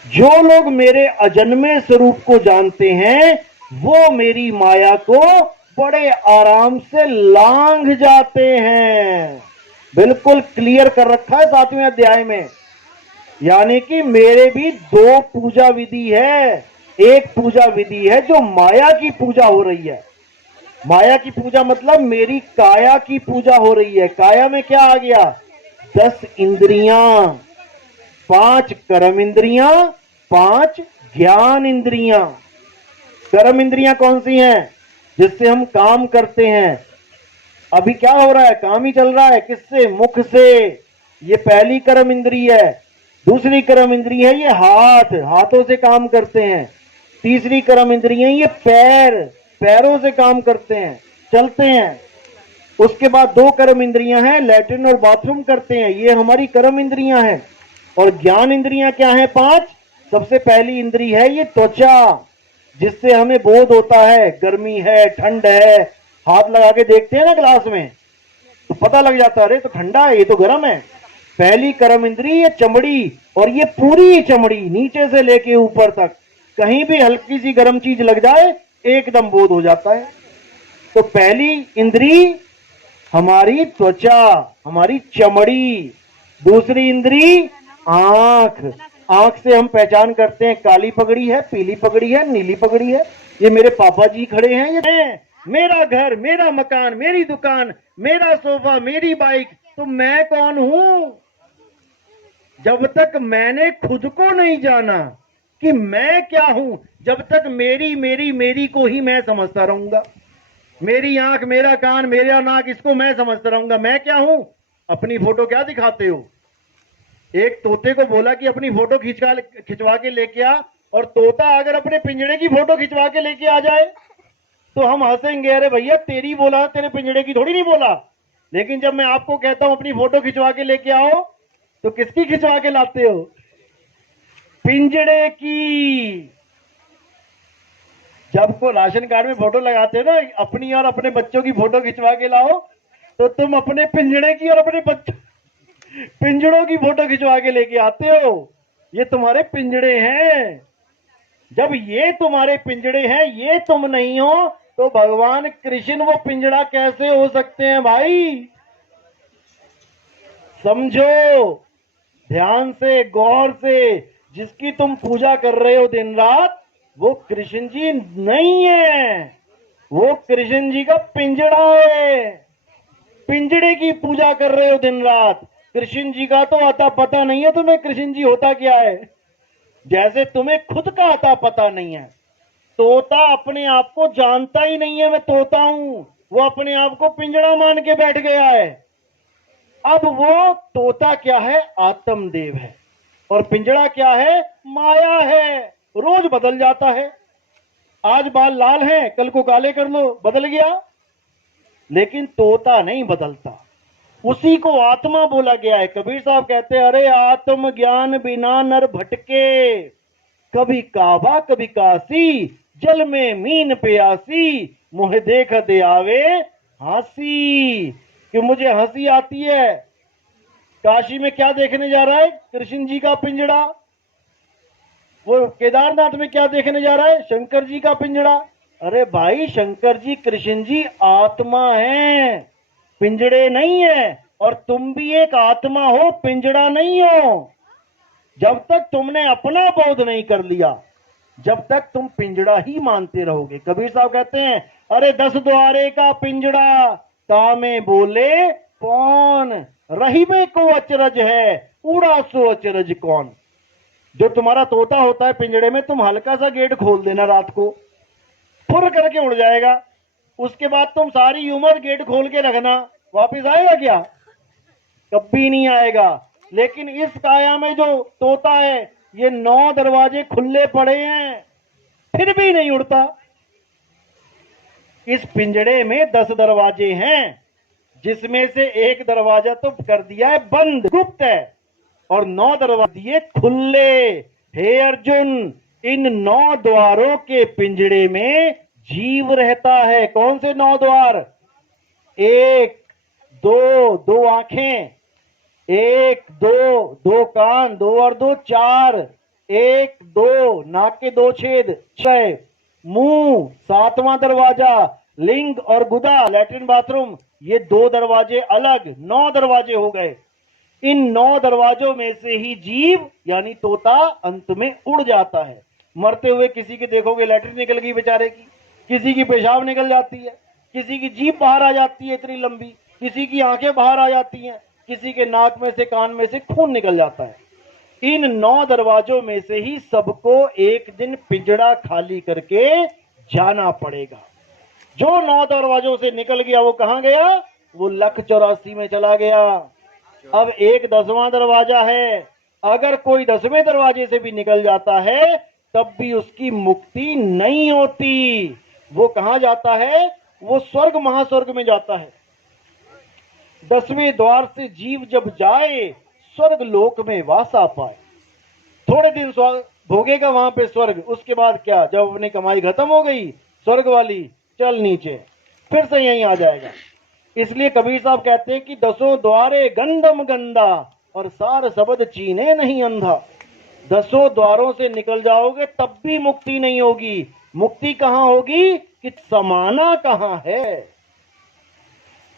जो लोग मेरे अजन्मे स्वरूप को जानते हैं, वो मेरी माया को बड़े आराम से लांघ जाते हैं। बिल्कुल क्लियर कर रखा है 7वें अध्याय में। यानी कि मेरे भी दो पूजा विधि है। एक पूजा विधि है जो माया की पूजा हो रही है। माया की पूजा मतलब मेरी काया की पूजा हो रही है। काया में क्या आ गया? 10 इंद्रियां, 5 कर्म इंद्रियां, 5 ज्ञान इंद्रियां। कर्म इंद्रियां कौन सी हैं? जिससे हम काम करते हैं। अभी क्या हो रहा है? काम ही चल रहा है। किससे? मुख से। ये पहली कर्म इंद्री है। दूसरी कर्म इंद्री है ये हाथ, हाथों से काम करते हैं। तीसरी कर्म इंद्री है ये पैर, पैरों से काम करते हैं, चलते हैं। उसके बाद 2 कर्म इंद्रियां हैं, लैट्रिन और बाथरूम करते हैं, ये हमारी कर्म इंद्रियां हैं। और ज्ञान इंद्रियां क्या है? 5। सबसे पहली इंद्री है ये त्वचा, जिससे हमें बोध होता है गर्मी है, ठंड है। हाथ लगा के देखते हैं ना ग्लास में, तो पता लग जाता है अरे तो ठंडा है, ये तो गर्म है। पहली कर्म इंद्री ये चमड़ी, और ये पूरी चमड़ी नीचे से लेके ऊपर तक, कहीं भी हल्की सी गर्म चीज लग जाए एकदम बोध हो जाता है। तो पहली इंद्री हमारी त्वचा, हमारी चमड़ी। दूसरी इंद्री आंख, आंख से हम पहचान करते हैं काली पगड़ी है, पीली पगड़ी है, नीली पगड़ी है। ये मेरे पापा जी खड़े हैं, ये मेरा घर, मेरा मकान, मेरी दुकान, मेरा सोफा, मेरी बाइक। तो मैं कौन हूं? जब तक मैंने खुद को नहीं जाना कि मैं क्या हूं, जब तक मेरी मेरी मेरी को ही मैं समझता रहूंगा। मेरी आंख, मेरा कान, मेरा नाक, इसको मैं समझता रहूंगा। मैं क्या हूं? अपनी फोटो क्या दिखाते हो? एक तोते को बोला कि अपनी फोटो खिंचवा के लेके आ, और तोता अगर अपने पिंजड़े की फोटो खिंचवा के लेके आ जाए तो हम हंसेंगे, अरे भैया तेरी बोला, तेरे पिंजड़े की थोड़ी नहीं बोला। लेकिन जब मैं आपको कहता हूं अपनी फोटो खिंचवा के लेके आओ, तो किसकी खिंचवा के लाते हो? पिंजड़े की। जब को राशन कार्ड में फोटो लगाते हो ना, अपनी और अपने बच्चों की फोटो खिंचवा के लाओ, तो तुम अपने पिंजड़े की और अपने बच्चों पिंजड़ों की फोटो खिंचवा के लेके आते हो। ये तुम्हारे पिंजड़े हैं। जब ये तुम्हारे पिंजड़े हैं, ये तुम नहीं हो, तो भगवान कृष्ण वो पिंजड़ा कैसे हो सकते हैं भाई? समझो ध्यान से, गौर से। जिसकी तुम पूजा कर रहे हो दिन रात, वो कृष्ण जी नहीं है, वो कृष्ण जी का पिंजड़ा है। पिंजड़े की पूजा कर रहे हो दिन रात। कृष्ण जी का तो आता पता नहीं है तुम्हें, कृष्ण जी होता क्या है। जैसे तुम्हें खुद का आता पता नहीं है। तोता अपने आप को जानता ही नहीं है मैं तोता हूं, वो अपने आप को पिंजड़ा मान के बैठ गया है। अब वो तोता क्या है? आत्मदेव है। और पिंजड़ा क्या है? माया है। रोज बदल जाता है। आज बाल लाल हैं, कल को काले कर लो, बदल गया। लेकिन तोता नहीं बदलता। उसी को आत्मा बोला गया है। कबीर साहब कहते हैं, अरे आत्म ज्ञान बिना नर भटके, कभी काबा कभी काशी, जल में मीन प्यासी, मुझे देख दे आवे हंसी। कि मुझे हंसी आती है। काशी में क्या देखने जा रहा है? कृष्ण जी का पिंजड़ा। वो केदारनाथ में क्या देखने जा रहा है? शंकर जी का पिंजड़ा। अरे भाई, शंकर जी कृष्ण जी आत्मा है, पिंजड़े नहीं है। और तुम भी एक आत्मा हो, पिंजड़ा नहीं हो। जब तक तुमने अपना बोध नहीं कर लिया, जब तक तुम पिंजड़ा ही मानते रहोगे। कबीर साहब कहते हैं, अरे 10 द्वारे का पिंजड़ा, तामे बोले कौन, रहीबे को अचरज है, उड़ा सो अचरज कौन। जो तुम्हारा तोता होता है पिंजड़े में, तुम हल्का सा गेट खोल देना रात को, फुर करके उड़ जाएगा। उसके बाद तुम सारी उम्र गेट खोल के रखना, वापिस आएगा क्या? कभी नहीं आएगा। लेकिन इस काया में जो तोता है, ये 9 दरवाजे खुले पड़े हैं, फिर भी नहीं उड़ता। इस पिंजड़े में 10 दरवाजे हैं, जिसमें से एक दरवाजा तो कर दिया है बंद, गुप्त है, और 9 दरवाजे खुले। हे अर्जुन, इन 9 द्वारों के पिंजड़े में जीव रहता है। कौन से 9 द्वार? 1 2 2 आंखें, 1 2 2 कान, 2 और 2 4, 1 2 नाक के 2 छेद, 6 मुंह, 7वां दरवाजा लिंग और गुदा लैट्रिन बाथरूम, ये 2 दरवाजे अलग, 9 दरवाजे हो गए। इन 9 दरवाजों में से ही जीव यानी तोता अंत में उड़ जाता है। मरते हुए किसी के देखोगे लैट्रिन निकल गई बेचारे की, किसी की पेशाब निकल जाती है, किसी की जीभ बाहर आ जाती है इतनी लंबी, किसी की आंखें बाहर आ जाती हैं, किसी के नाक में से कान में से खून निकल जाता है। इन 9 दरवाजों में से ही सबको एक दिन पिंजड़ा खाली करके जाना पड़ेगा। जो 9 दरवाजों से निकल गया वो कहां गया? वो 1,84 में चला गया। अब एक 10वां दरवाजा है। अगर कोई 10वें दरवाजे से भी निकल जाता है तब भी उसकी मुक्ति नहीं होती। वो कहां जाता है? वो स्वर्ग महास्वर्ग में जाता है। 10वें द्वार से जीव जब जाए स्वर्ग लोक में वासा पाए, थोड़े दिन भोगेगा वहां पे स्वर्ग, उसके बाद क्या, जब अपनी कमाई खत्म हो गई स्वर्ग वाली, चल नीचे, फिर से यहीं आ जाएगा। इसलिए कबीर साहब कहते हैं कि 10 द्वारे गंधम गंदा और सार शब्द चीने नहीं अंधा। 10 द्वारों से निकल जाओगे तब भी मुक्ति नहीं होगी। मुक्ति कहां होगी कि समाना कहां है।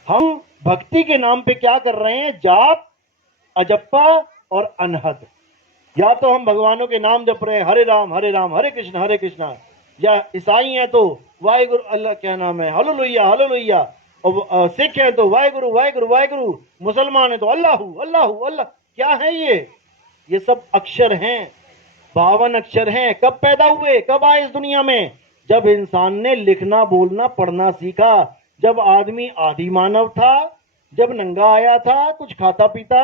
हम भक्ति के नाम पे क्या कर रहे हैं? जाप, अजप्पा और अनहद। या तो हम भगवानों के नाम जप रहे हैं, हरे राम हरे कृष्णा, या ईसाई हैं तो वाहेगुरु, अल्लाह क्या नाम है, हालेलुया हालेलुया, और सिख है तो वाहेगुरु वाहेगुरु वाहेगुरु, मुसलमान है तो अल्लाहू अल्लाहू अल्लाह। क्या है ये सब अक्षर हैं, 52 अक्षर हैं। कब पैदा हुए, कब आए इस दुनिया में? जब इंसान ने लिखना बोलना पढ़ना सीखा, जब आदमी आदि मानव था, जब नंगा आया था, कुछ खाता पीता,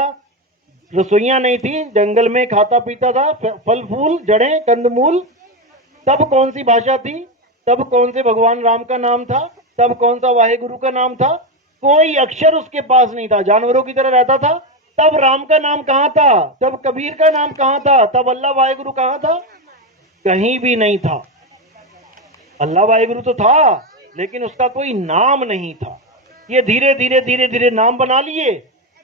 रसोइयां नहीं थी, जंगल में खाता पीता था, फल फूल जड़ें कंदमूल, तब कौन सी भाषा थी? तब कौन से भगवान राम का नाम था? तब कौन सा वाहेगुरु का नाम था? कोई अक्षर उसके पास नहीं था, जानवरों की तरह रहता था। तब राम का नाम कहां था? तब कबीर का नाम कहां था? तब अल्लाह वाहेगुरु कहां था? कहीं भी नहीं था। अल्लाह वाहेगुरु तो था, लेकिन उसका कोई नाम नहीं था। ये धीरे धीरे नाम बना लिए।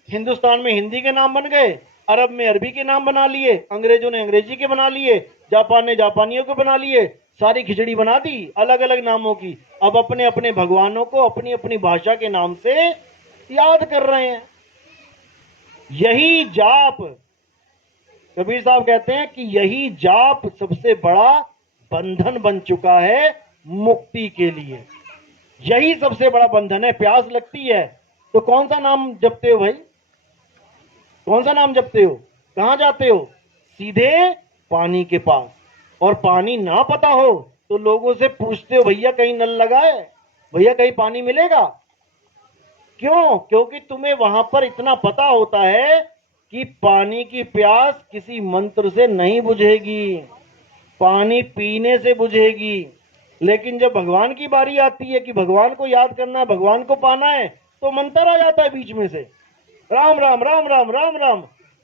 हिंदुस्तान में हिंदी के नाम बन गए, अरब में अरबी के नाम बना लिए, अंग्रेजों ने अंग्रेजी के बना लिए, जापान ने जापानियों को बना लिए, सारी खिचड़ी बना दी अलग अलग नामों की। अब अपने अपने भगवानों को अपनी अपनी भाषा के नाम से याद कर रहे हैं। यही जाप, कबीर साहब कहते हैं कि यही जाप सबसे बड़ा बंधन बन चुका है मुक्ति के लिए। यही सबसे बड़ा बंधन है। प्यास लगती है तो कौन सा नाम जपते हो भाई? कौन सा नाम जपते हो? कहां जाते हो? सीधे पानी के पास। और पानी ना पता हो तो लोगों से पूछते हो, भैया कहीं नल लगा है, भैया कहीं पानी मिलेगा? क्यों? क्योंकि तुम्हें वहां पर इतना पता होता है कि पानी की प्यास किसी मंत्र से नहीं बुझेगी, पानी पीने से बुझेगी। लेकिन जब भगवान की बारी आती है कि भगवान को याद करना है, भगवान को पाना है, तो मंत्र आ जाता है बीच में से, राम राम राम राम राम राम,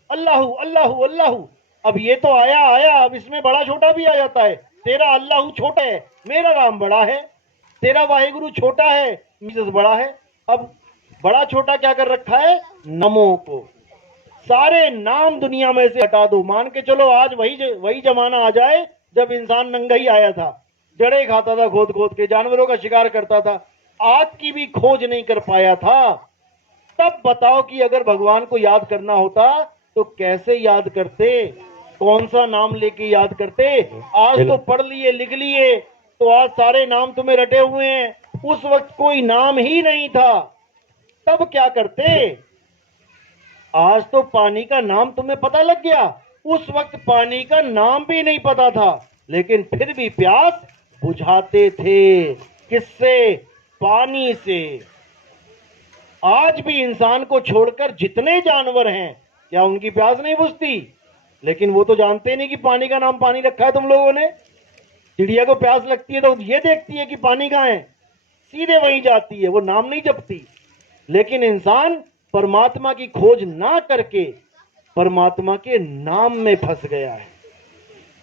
अल्लाहू अल्लाहू अल्लाहू। अब ये तो आया, अब इसमें बड़ा छोटा भी आ जाता है। तेरा अल्लाहू छोटा है, मेरा राम बड़ा है। तेरा वाहेगुरु छोटा है, जीसस बड़ा है। अब बड़ा छोटा क्या कर रखा है? नमो को। सारे नाम दुनिया में से हटा दो। मान के चलो आज वही जमाना आ जाए जब इंसान नंगा ही आया था, जड़े खाता था खोद खोद के, जानवरों का शिकार करता था, आग की भी खोज नहीं कर पाया था, तब बताओ कि अगर भगवान को याद करना होता तो कैसे याद करते, कौन सा नाम लेके याद करते? आज तो पढ़ लिए लिख लिए तो आज सारे नाम तुम्हें रटे हुए हैं, उस वक्त कोई नाम ही नहीं था, तब क्या करते? आज तो पानी का नाम तुम्हें पता लग गया, उस वक्त पानी का नाम भी नहीं पता था, लेकिन फिर भी प्यास बुझाते थे। किससे? पानी से। आज भी इंसान को छोड़कर जितने जानवर हैं, क्या उनकी प्यास नहीं बुझती? लेकिन वो तो जानते नहीं कि पानी का नाम पानी रखा है तुम लोगों ने। चिड़िया को प्यास लगती है तो ये देखती है कि पानी कहाँ है, सीधे वहीं जाती है, वो नाम नहीं जपती। लेकिन इंसान परमात्मा की खोज ना करके परमात्मा के नाम में फंस गया है,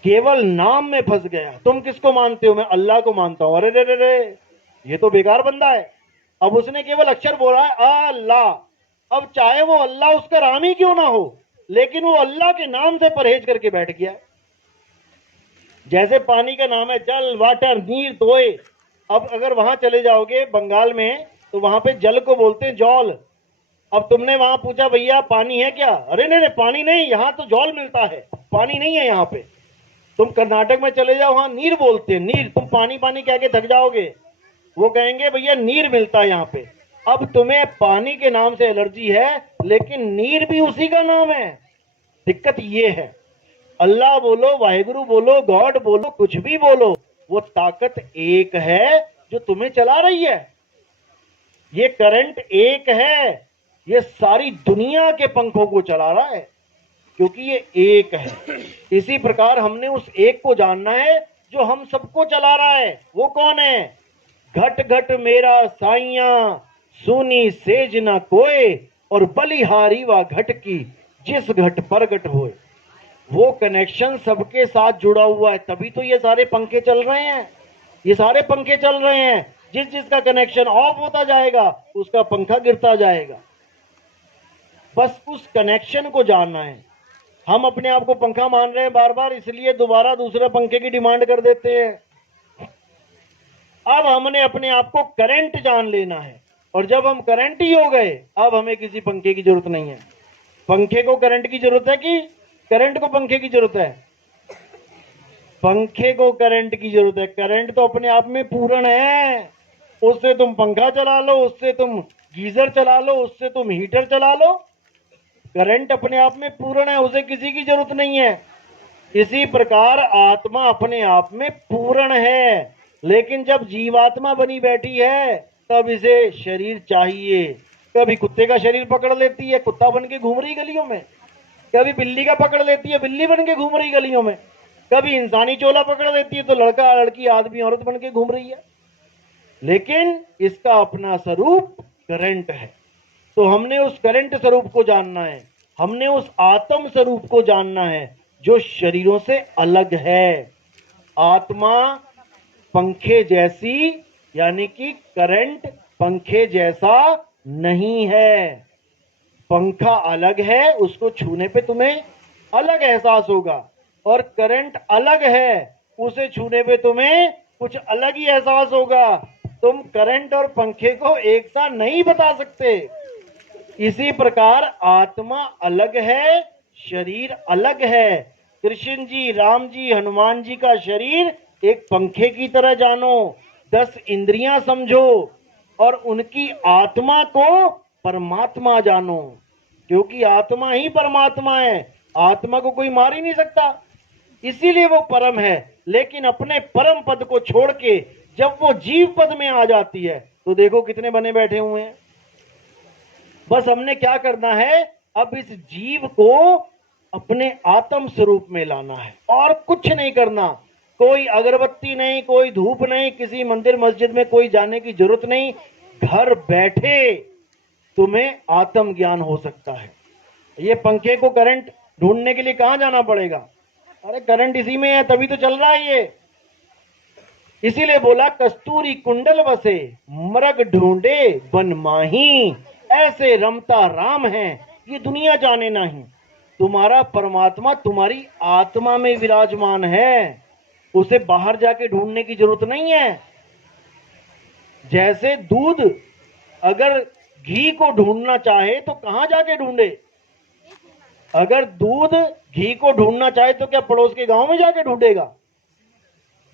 केवल नाम में फंस गया। तुम किसको मानते हो? मैं अल्लाह को मानता हूं। अरे रे रे रे, ये तो बेकार बंदा है। अब उसने केवल अक्षर बोला है अल्लाह, अब चाहे वो अल्लाह उसका राम ही क्यों ना हो, लेकिन वो अल्लाह के नाम से परहेज करके बैठ गया। जैसे पानी का नाम है जल, वाटर, नीर, तोय। अब अगर वहां चले जाओगे बंगाल में तो वहां पे जल को बोलते हैं जौल। अब तुमने वहां पूछा भैया पानी है क्या? अरे नहीं पानी नहीं, यहाँ तो जौल मिलता है, पानी नहीं है यहाँ पे। तुम कर्नाटक में चले जाओ, वहां नीर बोलते हैं, नीर। तुम पानी पानी कह के थक जाओगे, वो कहेंगे भैया नीर मिलता है यहाँ पे। अब तुम्हें पानी के नाम से एलर्जी है, लेकिन नीर भी उसी का नाम है। दिक्कत ये है, अल्लाह बोलो, वाहिगुरु बोलो, गॉड बोलो, कुछ भी बोलो, वो ताकत एक है जो तुम्हें चला रही है। ये करंट एक है, ये सारी दुनिया के पंखों को चला रहा है, क्योंकि ये एक है। इसी प्रकार हमने उस एक को जानना है जो हम सबको चला रहा है। वो कौन है? घट घट मेरा साइया, सुनी सेज न कोय, और बलिहारी व घट की, जिस घट प्रगट होए। वो कनेक्शन सबके साथ जुड़ा हुआ है, तभी तो ये सारे पंखे चल रहे हैं। ये सारे पंखे चल रहे हैं, जिस जिसका कनेक्शन ऑफ होता जाएगा उसका पंखा गिरता जाएगा। बस उस कनेक्शन को जानना है। हम अपने आप को पंखा मान रहे हैं बार बार, इसलिए दोबारा दूसरे पंखे की डिमांड कर देते हैं। अब हमने अपने आप को करंट जान लेना है, और जब हम करंट ही हो गए, अब हमें किसी पंखे की जरूरत नहीं है। पंखे को करंट की जरूरत है कि करंट को पंखे की जरूरत है? पंखे को करंट की जरूरत है। करंट तो अपने आप में पूर्ण है, उससे तुम पंखा चला लो, उससे तुम गीजर चला लो, उससे तुम हीटर चला लो। करंट अपने आप में पूर्ण है, उसे किसी की जरूरत नहीं है। इसी प्रकार आत्मा अपने आप में पूर्ण है, लेकिन जब जीवात्मा बनी बैठी है तब इसे शरीर चाहिए। कभी कुत्ते का शरीर पकड़ लेती है, कुत्ता बन के घूम रही गलियों में। कभी बिल्ली का पकड़ लेती है, बिल्ली बन के घूम रही गलियों में। कभी इंसानी चोला पकड़ लेती है तो लड़का लड़की आदमी औरत बन के घूम रही है। लेकिन इसका अपना स्वरूप करंट है। तो हमने उस करंट स्वरूप को जानना है, हमने उस आत्म स्वरूप को जानना है जो शरीरों से अलग है। आत्मा पंखे जैसी, यानी कि करंट पंखे जैसा नहीं है। पंखा अलग है, उसको छूने पे तुम्हें अलग एहसास होगा, और करंट अलग है, उसे छूने पे तुम्हें कुछ अलग ही एहसास होगा। तुम करंट और पंखे को एक साथ नहीं बता सकते। इसी प्रकार आत्मा अलग है, शरीर अलग है। कृष्ण जी, राम जी, हनुमान जी का शरीर एक पंखे की तरह जानो, 10 इंद्रियां समझो, और उनकी आत्मा को परमात्मा जानो, क्योंकि आत्मा ही परमात्मा है। आत्मा को कोई मार ही नहीं सकता, इसीलिए वो परम है। लेकिन अपने परम पद को छोड़ के जब वो जीव पद में आ जाती है तो देखो कितने बने बैठे हुए हैं। बस हमने क्या करना है, अब इस जीव को अपने आत्म स्वरूप में लाना है, और कुछ नहीं करना। कोई अगरबत्ती नहीं, कोई धूप नहीं, किसी मंदिर मस्जिद में कोई जाने की जरूरत नहीं। घर बैठे तुम्हें आत्म ज्ञान हो सकता है। ये पंखे को करंट ढूंढने के लिए कहां जाना पड़ेगा? अरे करंट इसी में है, तभी तो चल रहा है ये। इसीलिए बोला कस्तूरी कुंडल बसे, मृग ढूंढे बन माही, ऐसे रमता राम है ये दुनिया जाने नहीं। तुम्हारा परमात्मा तुम्हारी आत्मा में विराजमान है, उसे बाहर जाके ढूंढने की जरूरत नहीं है। जैसे दूध अगर घी को ढूंढना चाहे तो कहां जाके ढूंढे? अगर दूध घी को ढूंढना चाहे तो क्या पड़ोस के गांव में जाके ढूंढेगा?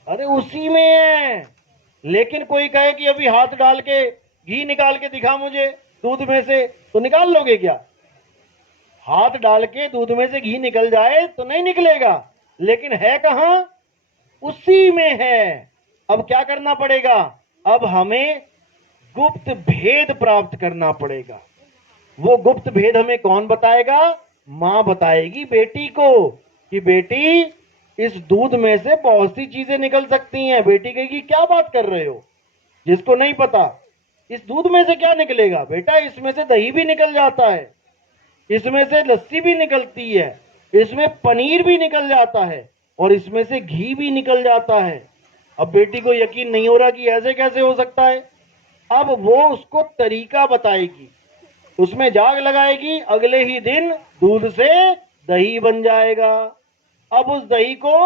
अरे उसी में है। लेकिन कोई कहे कि अभी हाथ डाल के घी निकाल के दिखा मुझे दूध में से, तो निकाल लोगे क्या? हाथ डाल के दूध में से घी निकल जाए तो नहीं निकलेगा, लेकिन है कहां? उसी में है। अब क्या करना पड़ेगा? अब हमें गुप्त भेद प्राप्त करना पड़ेगा। वो गुप्त भेद हमें कौन बताएगा? मां बताएगी बेटी को कि बेटी इस दूध में से बहुत सी चीजें निकल सकती हैं। बेटी कहेगी क्या बात कर रहे हो? जिसको नहीं पता इस दूध में से क्या निकलेगा, बेटा इसमें से दही भी निकल जाता है, इसमें से लस्सी भी निकलती है, इसमें पनीर भी निकल जाता है और इसमें से घी भी निकल जाता है। अब बेटी को यकीन नहीं हो रहा कि ऐसे कैसे हो सकता है। अब वो उसको तरीका बताएगी, उसमें जाग लगाएगी, अगले ही दिन दूध से दही बन जाएगा। अब उस दही को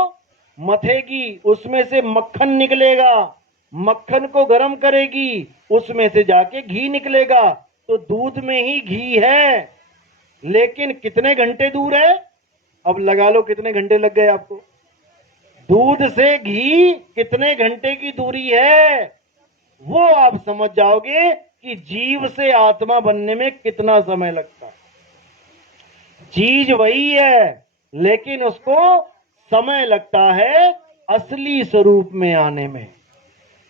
मथेगी, उसमें से मक्खन निकलेगा, मक्खन को गर्म करेगी, उसमें से जाके घी निकलेगा। तो दूध में ही घी है, लेकिन कितने घंटे दूर है? अब लगा लो कितने घंटे लग गए आपको। दूध से घी कितने घंटे की दूरी है, वो आप समझ जाओगे कि जीव से आत्मा बनने में कितना समय लगता है। चीज वही है, लेकिन उसको समय लगता है असली स्वरूप में आने में।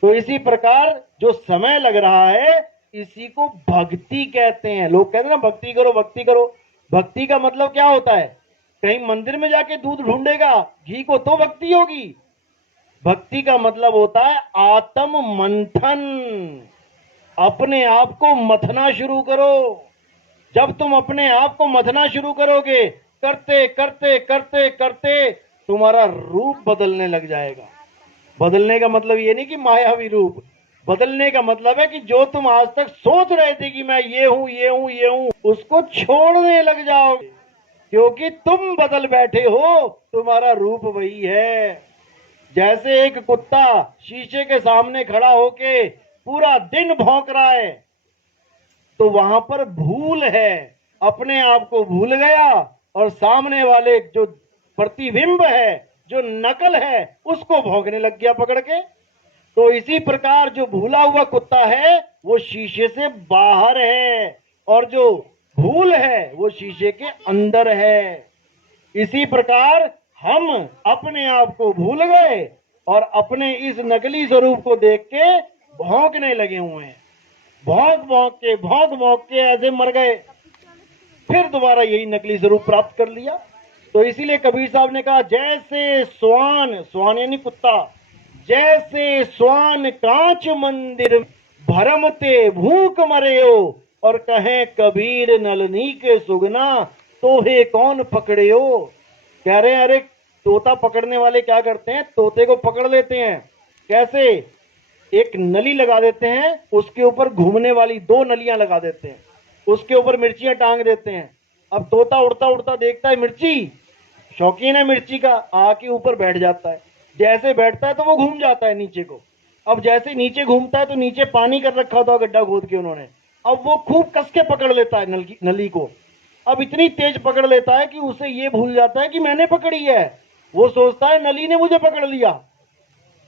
तो इसी प्रकार जो समय लग रहा है, इसी को भक्ति कहते हैं। लोग कहते हैं ना भक्ति करो भक्ति करो। भक्ति का मतलब क्या होता है? कहीं मंदिर में जाके दूध ढूंढेगा घी को तो भक्ति होगी? भक्ति का मतलब होता है आत्म मंथन। अपने आप को मथना शुरू करो। जब तुम अपने आप को मथना शुरू करोगे, करते करते करते करते तुम्हारा रूप बदलने लग जाएगा। बदलने का मतलब ये नहीं कि मायावी रूप, बदलने का मतलब है कि जो तुम आज तक सोच रहे थे कि मैं ये हूं ये हूं ये हूं, उसको छोड़ने लग जाओगे, क्योंकि तुम बदल बैठे हो, तुम्हारा रूप वही है। जैसे एक कुत्ता शीशे के सामने खड़ा होके पूरा दिन भौंक रहा है, तो वहां पर भूल है, अपने आप को भूल गया और सामने वाले जो प्रतिबिंब है, जो नकल है, उसको भौंकने लग गया पकड़ के। तो इसी प्रकार जो भूला हुआ कुत्ता है वो शीशे से बाहर है और जो भूल है वो शीशे के अंदर है। इसी प्रकार हम अपने आप को भूल गए और अपने इस नकली स्वरूप को देख के भौंकने लगे हुए हैं। भौंक भौंक के ऐसे मर गए, फिर दोबारा यही नकली स्वरूप प्राप्त कर लिया। तो इसीलिए कबीर साहब ने कहा जैसे स्वान, स्वान यानी कुत्ता, जैसे स्वान कांच मंदिर भरमते भूख मरे हो, और कहे कबीर नलनी के सुगना तोहे कौन पकड़े हो। कह रहे हैं अरे तोता पकड़ने वाले क्या करते हैं, तोते को पकड़ लेते हैं। कैसे? एक नली लगा देते हैं, उसके ऊपर घूमने वाली 2 नलियां लगा देते हैं, उसके ऊपर मिर्चियां टांग देते हैं। अब तोता उड़ता उड़ता देखता है मिर्ची, शौकीन है मिर्ची का, आके ऊपर बैठ जाता है। जैसे बैठता है तो वो घूम जाता है नीचे को। अब जैसे नीचे घूमता है तो नीचे पानी कर रखा था गड्ढा खोद के उन्होंने, अब वो खूब कस के पकड़ लेता है नली को। अब इतनी तेज पकड़ लेता है कि उसे ये भूल जाता है कि मैंने पकड़ी है, वो सोचता है नली ने मुझे पकड़ लिया।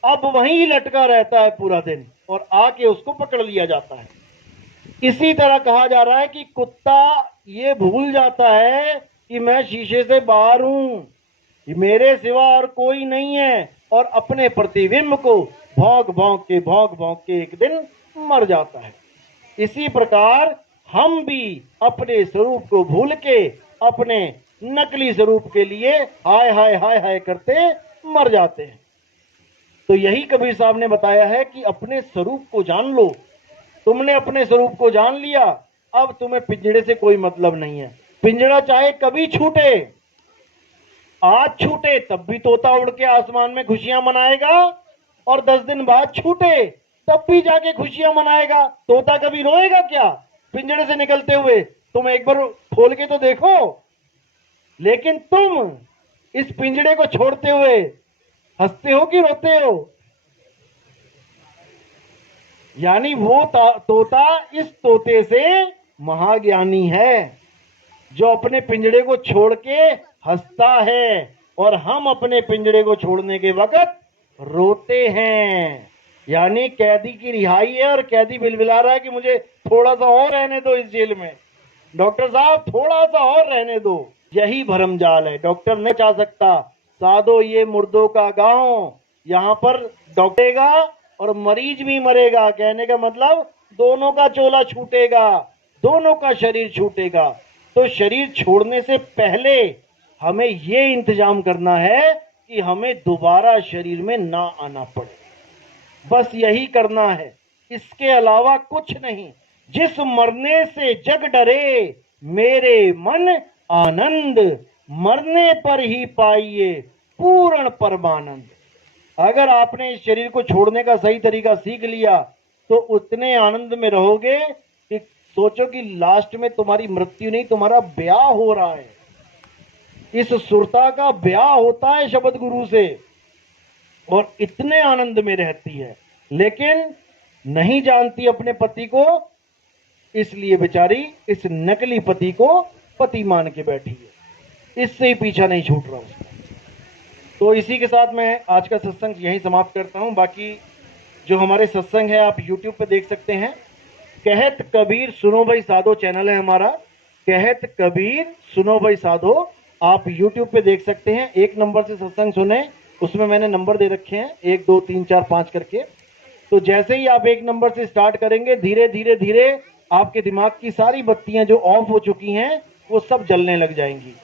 अब वहीं लटका रहता है पूरा दिन और आके उसको पकड़ लिया जाता है। इसी तरह कहा जा रहा है कि कुत्ता ये भूल जाता है कि मैं शीशे से बाहर हूं, मेरे सिवा और कोई नहीं है, और अपने प्रतिबिंब को भौंक भौंक के एक दिन मर जाता है। इसी प्रकार हम भी अपने स्वरूप को भूल के अपने नकली स्वरूप के लिए हाय हाय हाय हाय करते मर जाते हैं। तो यही कबीर साहब ने बताया है कि अपने स्वरूप को जान लो। तुमने अपने स्वरूप को जान लिया, अब तुम्हें पिंजड़े से कोई मतलब नहीं है। पिंजड़ा चाहे कभी छूटे, आज छूटे तब भी तोता उड़ के आसमान में खुशियां मनाएगा, और 10 दिन बाद छूटे तब भी जाके खुशियां मनाएगा। तोता कभी रोएगा क्या पिंजड़े से निकलते हुए? तुम एक बार खोल के तो देखो। लेकिन तुम इस पिंजड़े को छोड़ते हुए हंसते हो कि रोते हो? यानी वो तोता इस तोते से महाज्ञानी है, जो अपने पिंजड़े को छोड़ के हंसता है और हम अपने पिंजड़े को छोड़ने के वक्त रोते हैं। यानी कैदी की रिहाई है और कैदी बिलबिला रहा है कि मुझे थोड़ा सा और रहने दो इस जेल में, डॉक्टर साहब थोड़ा सा और रहने दो। यही भरमजाल है, डॉक्टर नहीं चाह सकता साधो ये मुर्दों का गांव, यहाँ पर डॉक्टरेगा और मरीज भी मरेगा। कहने का मतलब दोनों का चोला छूटेगा, दोनों का शरीर छूटेगा। तो शरीर छोड़ने से पहले हमें ये इंतजाम करना है कि हमें दोबारा शरीर में ना आना पड़े, बस यही करना है, इसके अलावा कुछ नहीं। जिस मरने से जग डरे मेरे मन आनंद, मरने पर ही पाइए पूर्ण परमानंद। अगर आपने इस शरीर को छोड़ने का सही तरीका सीख लिया तो उतने आनंद में रहोगे कि सोचो कि लास्ट में तुम्हारी मृत्यु नहीं, तुम्हारा ब्याह हो रहा है। इस सुरता का ब्याह होता है शब्द गुरु से और इतने आनंद में रहती है, लेकिन नहीं जानती अपने पति को, इसलिए बेचारी इस नकली पति को पति मान के बैठी है, इससे ही पीछा नहीं छूट रहा उसका। तो इसी के साथ मैं आज का सत्संग यहीं समाप्त करता हूं। बाकी जो हमारे सत्संग है आप YouTube पे देख सकते हैं। कहत कबीर सुनो भाई साधो चैनल है हमारा, कहत कबीर सुनो भाई साधो, आप YouTube पे देख सकते हैं। 1 नंबर से सत्संग सुने, उसमें मैंने नंबर दे रखे हैं 1 2 3 4 5 करके। तो जैसे ही आप 1 नंबर से स्टार्ट करेंगे, धीरे धीरे धीरे आपके दिमाग की सारी बत्तियां जो ऑफ हो चुकी हैं वो सब जलने लग जाएंगी।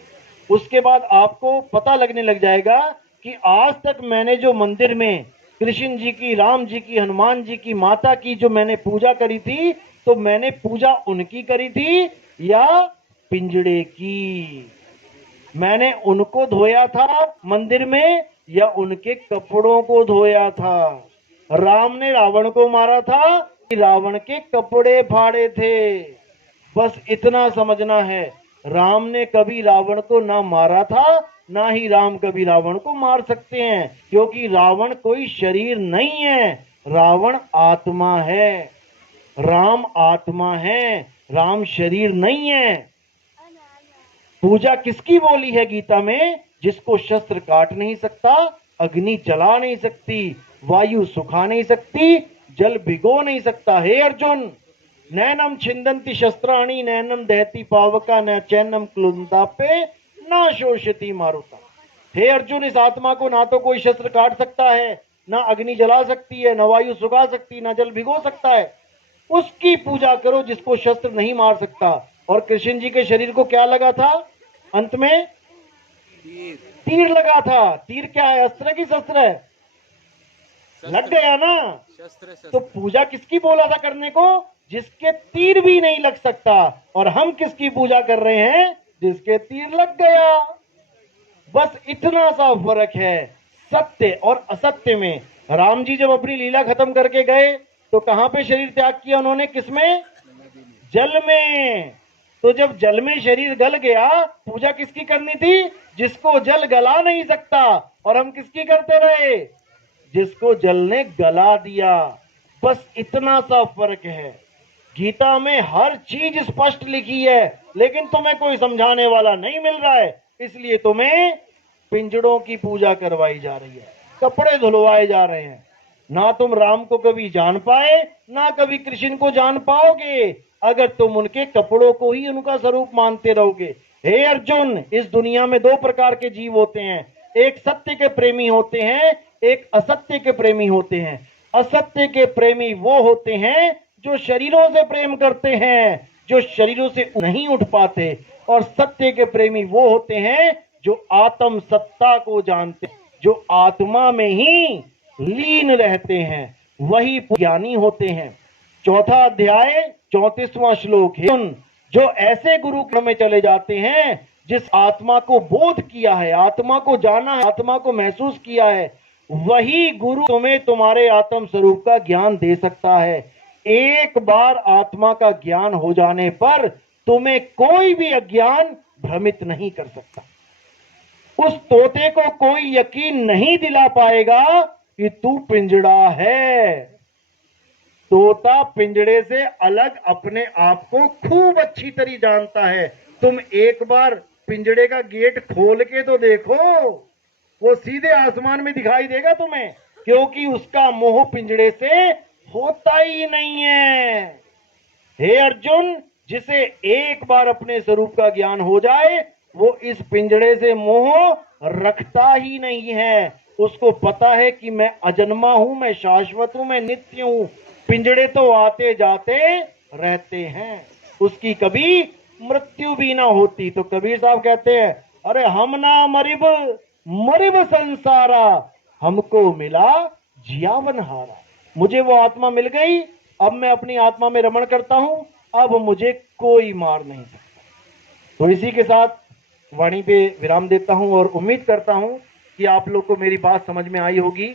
उसके बाद आपको पता लगने लग जाएगा कि आज तक मैंने जो मंदिर में कृष्ण जी की, राम जी की, हनुमान जी की, माता की जो मैंने पूजा करी थी, तो मैंने पूजा उनकी करी थी या पिंजड़े की? मैंने उनको धोया था मंदिर में या उनके कपड़ों को धोया था? राम ने रावण को मारा था कि रावण के कपड़े फाड़े थे? बस इतना समझना है, राम ने कभी रावण को ना मारा था, ना ही राम कभी रावण को मार सकते हैं, क्योंकि रावण कोई शरीर नहीं है, रावण आत्मा है, राम आत्मा है, राम शरीर नहीं है। पूजा किसकी बोली है गीता में? जिसको शस्त्र काट नहीं सकता, अग्नि जला नहीं सकती, वायु सुखा नहीं सकती, जल भिगो नहीं सकता। हे अर्जुन, नैनम छिंदंती शस्त्राणि नैनम दहती पावका न चैनम क्लुंतापे ना शोषती मारुता। हे अर्जुन, इस आत्मा को ना तो कोई शस्त्र काट सकता है, ना अग्नि जला सकती है, न वायु सुखा सकती, ना जल भिगो सकता है। उसकी पूजा करो जिसको शस्त्र नहीं मार सकता। और कृष्ण जी के शरीर को क्या लगा था? अंत में तीर लगा था। तीर क्या है? अस्त्र की शस्त्र है? लग गया ना। तो पूजा किसकी बोला था करने को? जिसके तीर भी नहीं लग सकता। और हम किसकी पूजा कर रहे हैं? जिसके तीर लग गया। बस इतना सा फर्क है सत्य और असत्य में। राम जी जब अपनी लीला खत्म करके गए तो कहां पे शरीर त्याग किया उन्होंने? किसमें? जल में। तो जब जल में शरीर गल गया, पूजा किसकी करनी थी? जिसको जल गला नहीं सकता। और हम किसकी करते रहे? जिसको जल ने गला दिया। बस इतना सा फर्क है। गीता में हर चीज स्पष्ट लिखी है, लेकिन तुम्हें कोई समझाने वाला नहीं मिल रहा है, इसलिए तुम्हें पिंजड़ों की पूजा करवाई जा रही है, कपड़े धुलवाए जा रहे हैं। ना तुम राम को कभी जान पाए, ना कभी कृष्ण को जान पाओगे, अगर तुम उनके कपड़ों को ही उनका स्वरूप मानते रहोगे। हे अर्जुन, इस दुनिया में 2 प्रकार के जीव होते हैं, एक सत्य के प्रेमी होते हैं, एक असत्य के प्रेमी होते हैं। असत्य के प्रेमी वो होते हैं जो शरीरों से प्रेम करते हैं, जो शरीरों से नहीं उठ पाते। और सत्य के प्रेमी वो होते हैं जो आत्म सत्ता को जानते, जो आत्मा में ही लीन रहते हैं, वही ज्ञानी होते हैं। 4था अध्याय 34वां श्लोक है, जो ऐसे गुरु में चले जाते हैं जिस आत्मा को बोध किया है, आत्मा को जाना है, आत्मा को महसूस किया है, वही गुरु तुम्हें तुम्हारे आत्म स्वरूप का ज्ञान दे सकता है। एक बार आत्मा का ज्ञान हो जाने पर तुम्हें कोई भी अज्ञान भ्रमित नहीं कर सकता। उस तोते को कोई यकीन नहीं दिला पाएगा कि तू पिंजड़ा है। तोता पिंजड़े से अलग अपने आप को खूब अच्छी तरह जानता है। तुम एक बार पिंजड़े का गेट खोल के तो देखो, वो सीधे आसमान में दिखाई देगा तुम्हें, क्योंकि उसका मोह पिंजड़े से होता ही नहीं है। हे अर्जुन, जिसे एक बार अपने स्वरूप का ज्ञान हो जाए वो इस पिंजड़े से मोह रखता ही नहीं है। उसको पता है कि मैं अजन्मा हूं, मैं शाश्वत हूं, मैं नित्य हूं। पिंजड़े तो आते जाते रहते हैं, उसकी कभी मृत्यु भी ना होती। तो कबीर साहब कहते हैं, अरे हम ना मरिब मरिब संसारा, हमको मिला जियावन हारा। मुझे वो आत्मा मिल गई, अब मैं अपनी आत्मा में रमण करता हूं, अब मुझे कोई मार नहीं सकता। तो इसी के साथ वाणी पे विराम देता हूं और उम्मीद करता हूं कि आप लोग को मेरी बात समझ में आई होगी।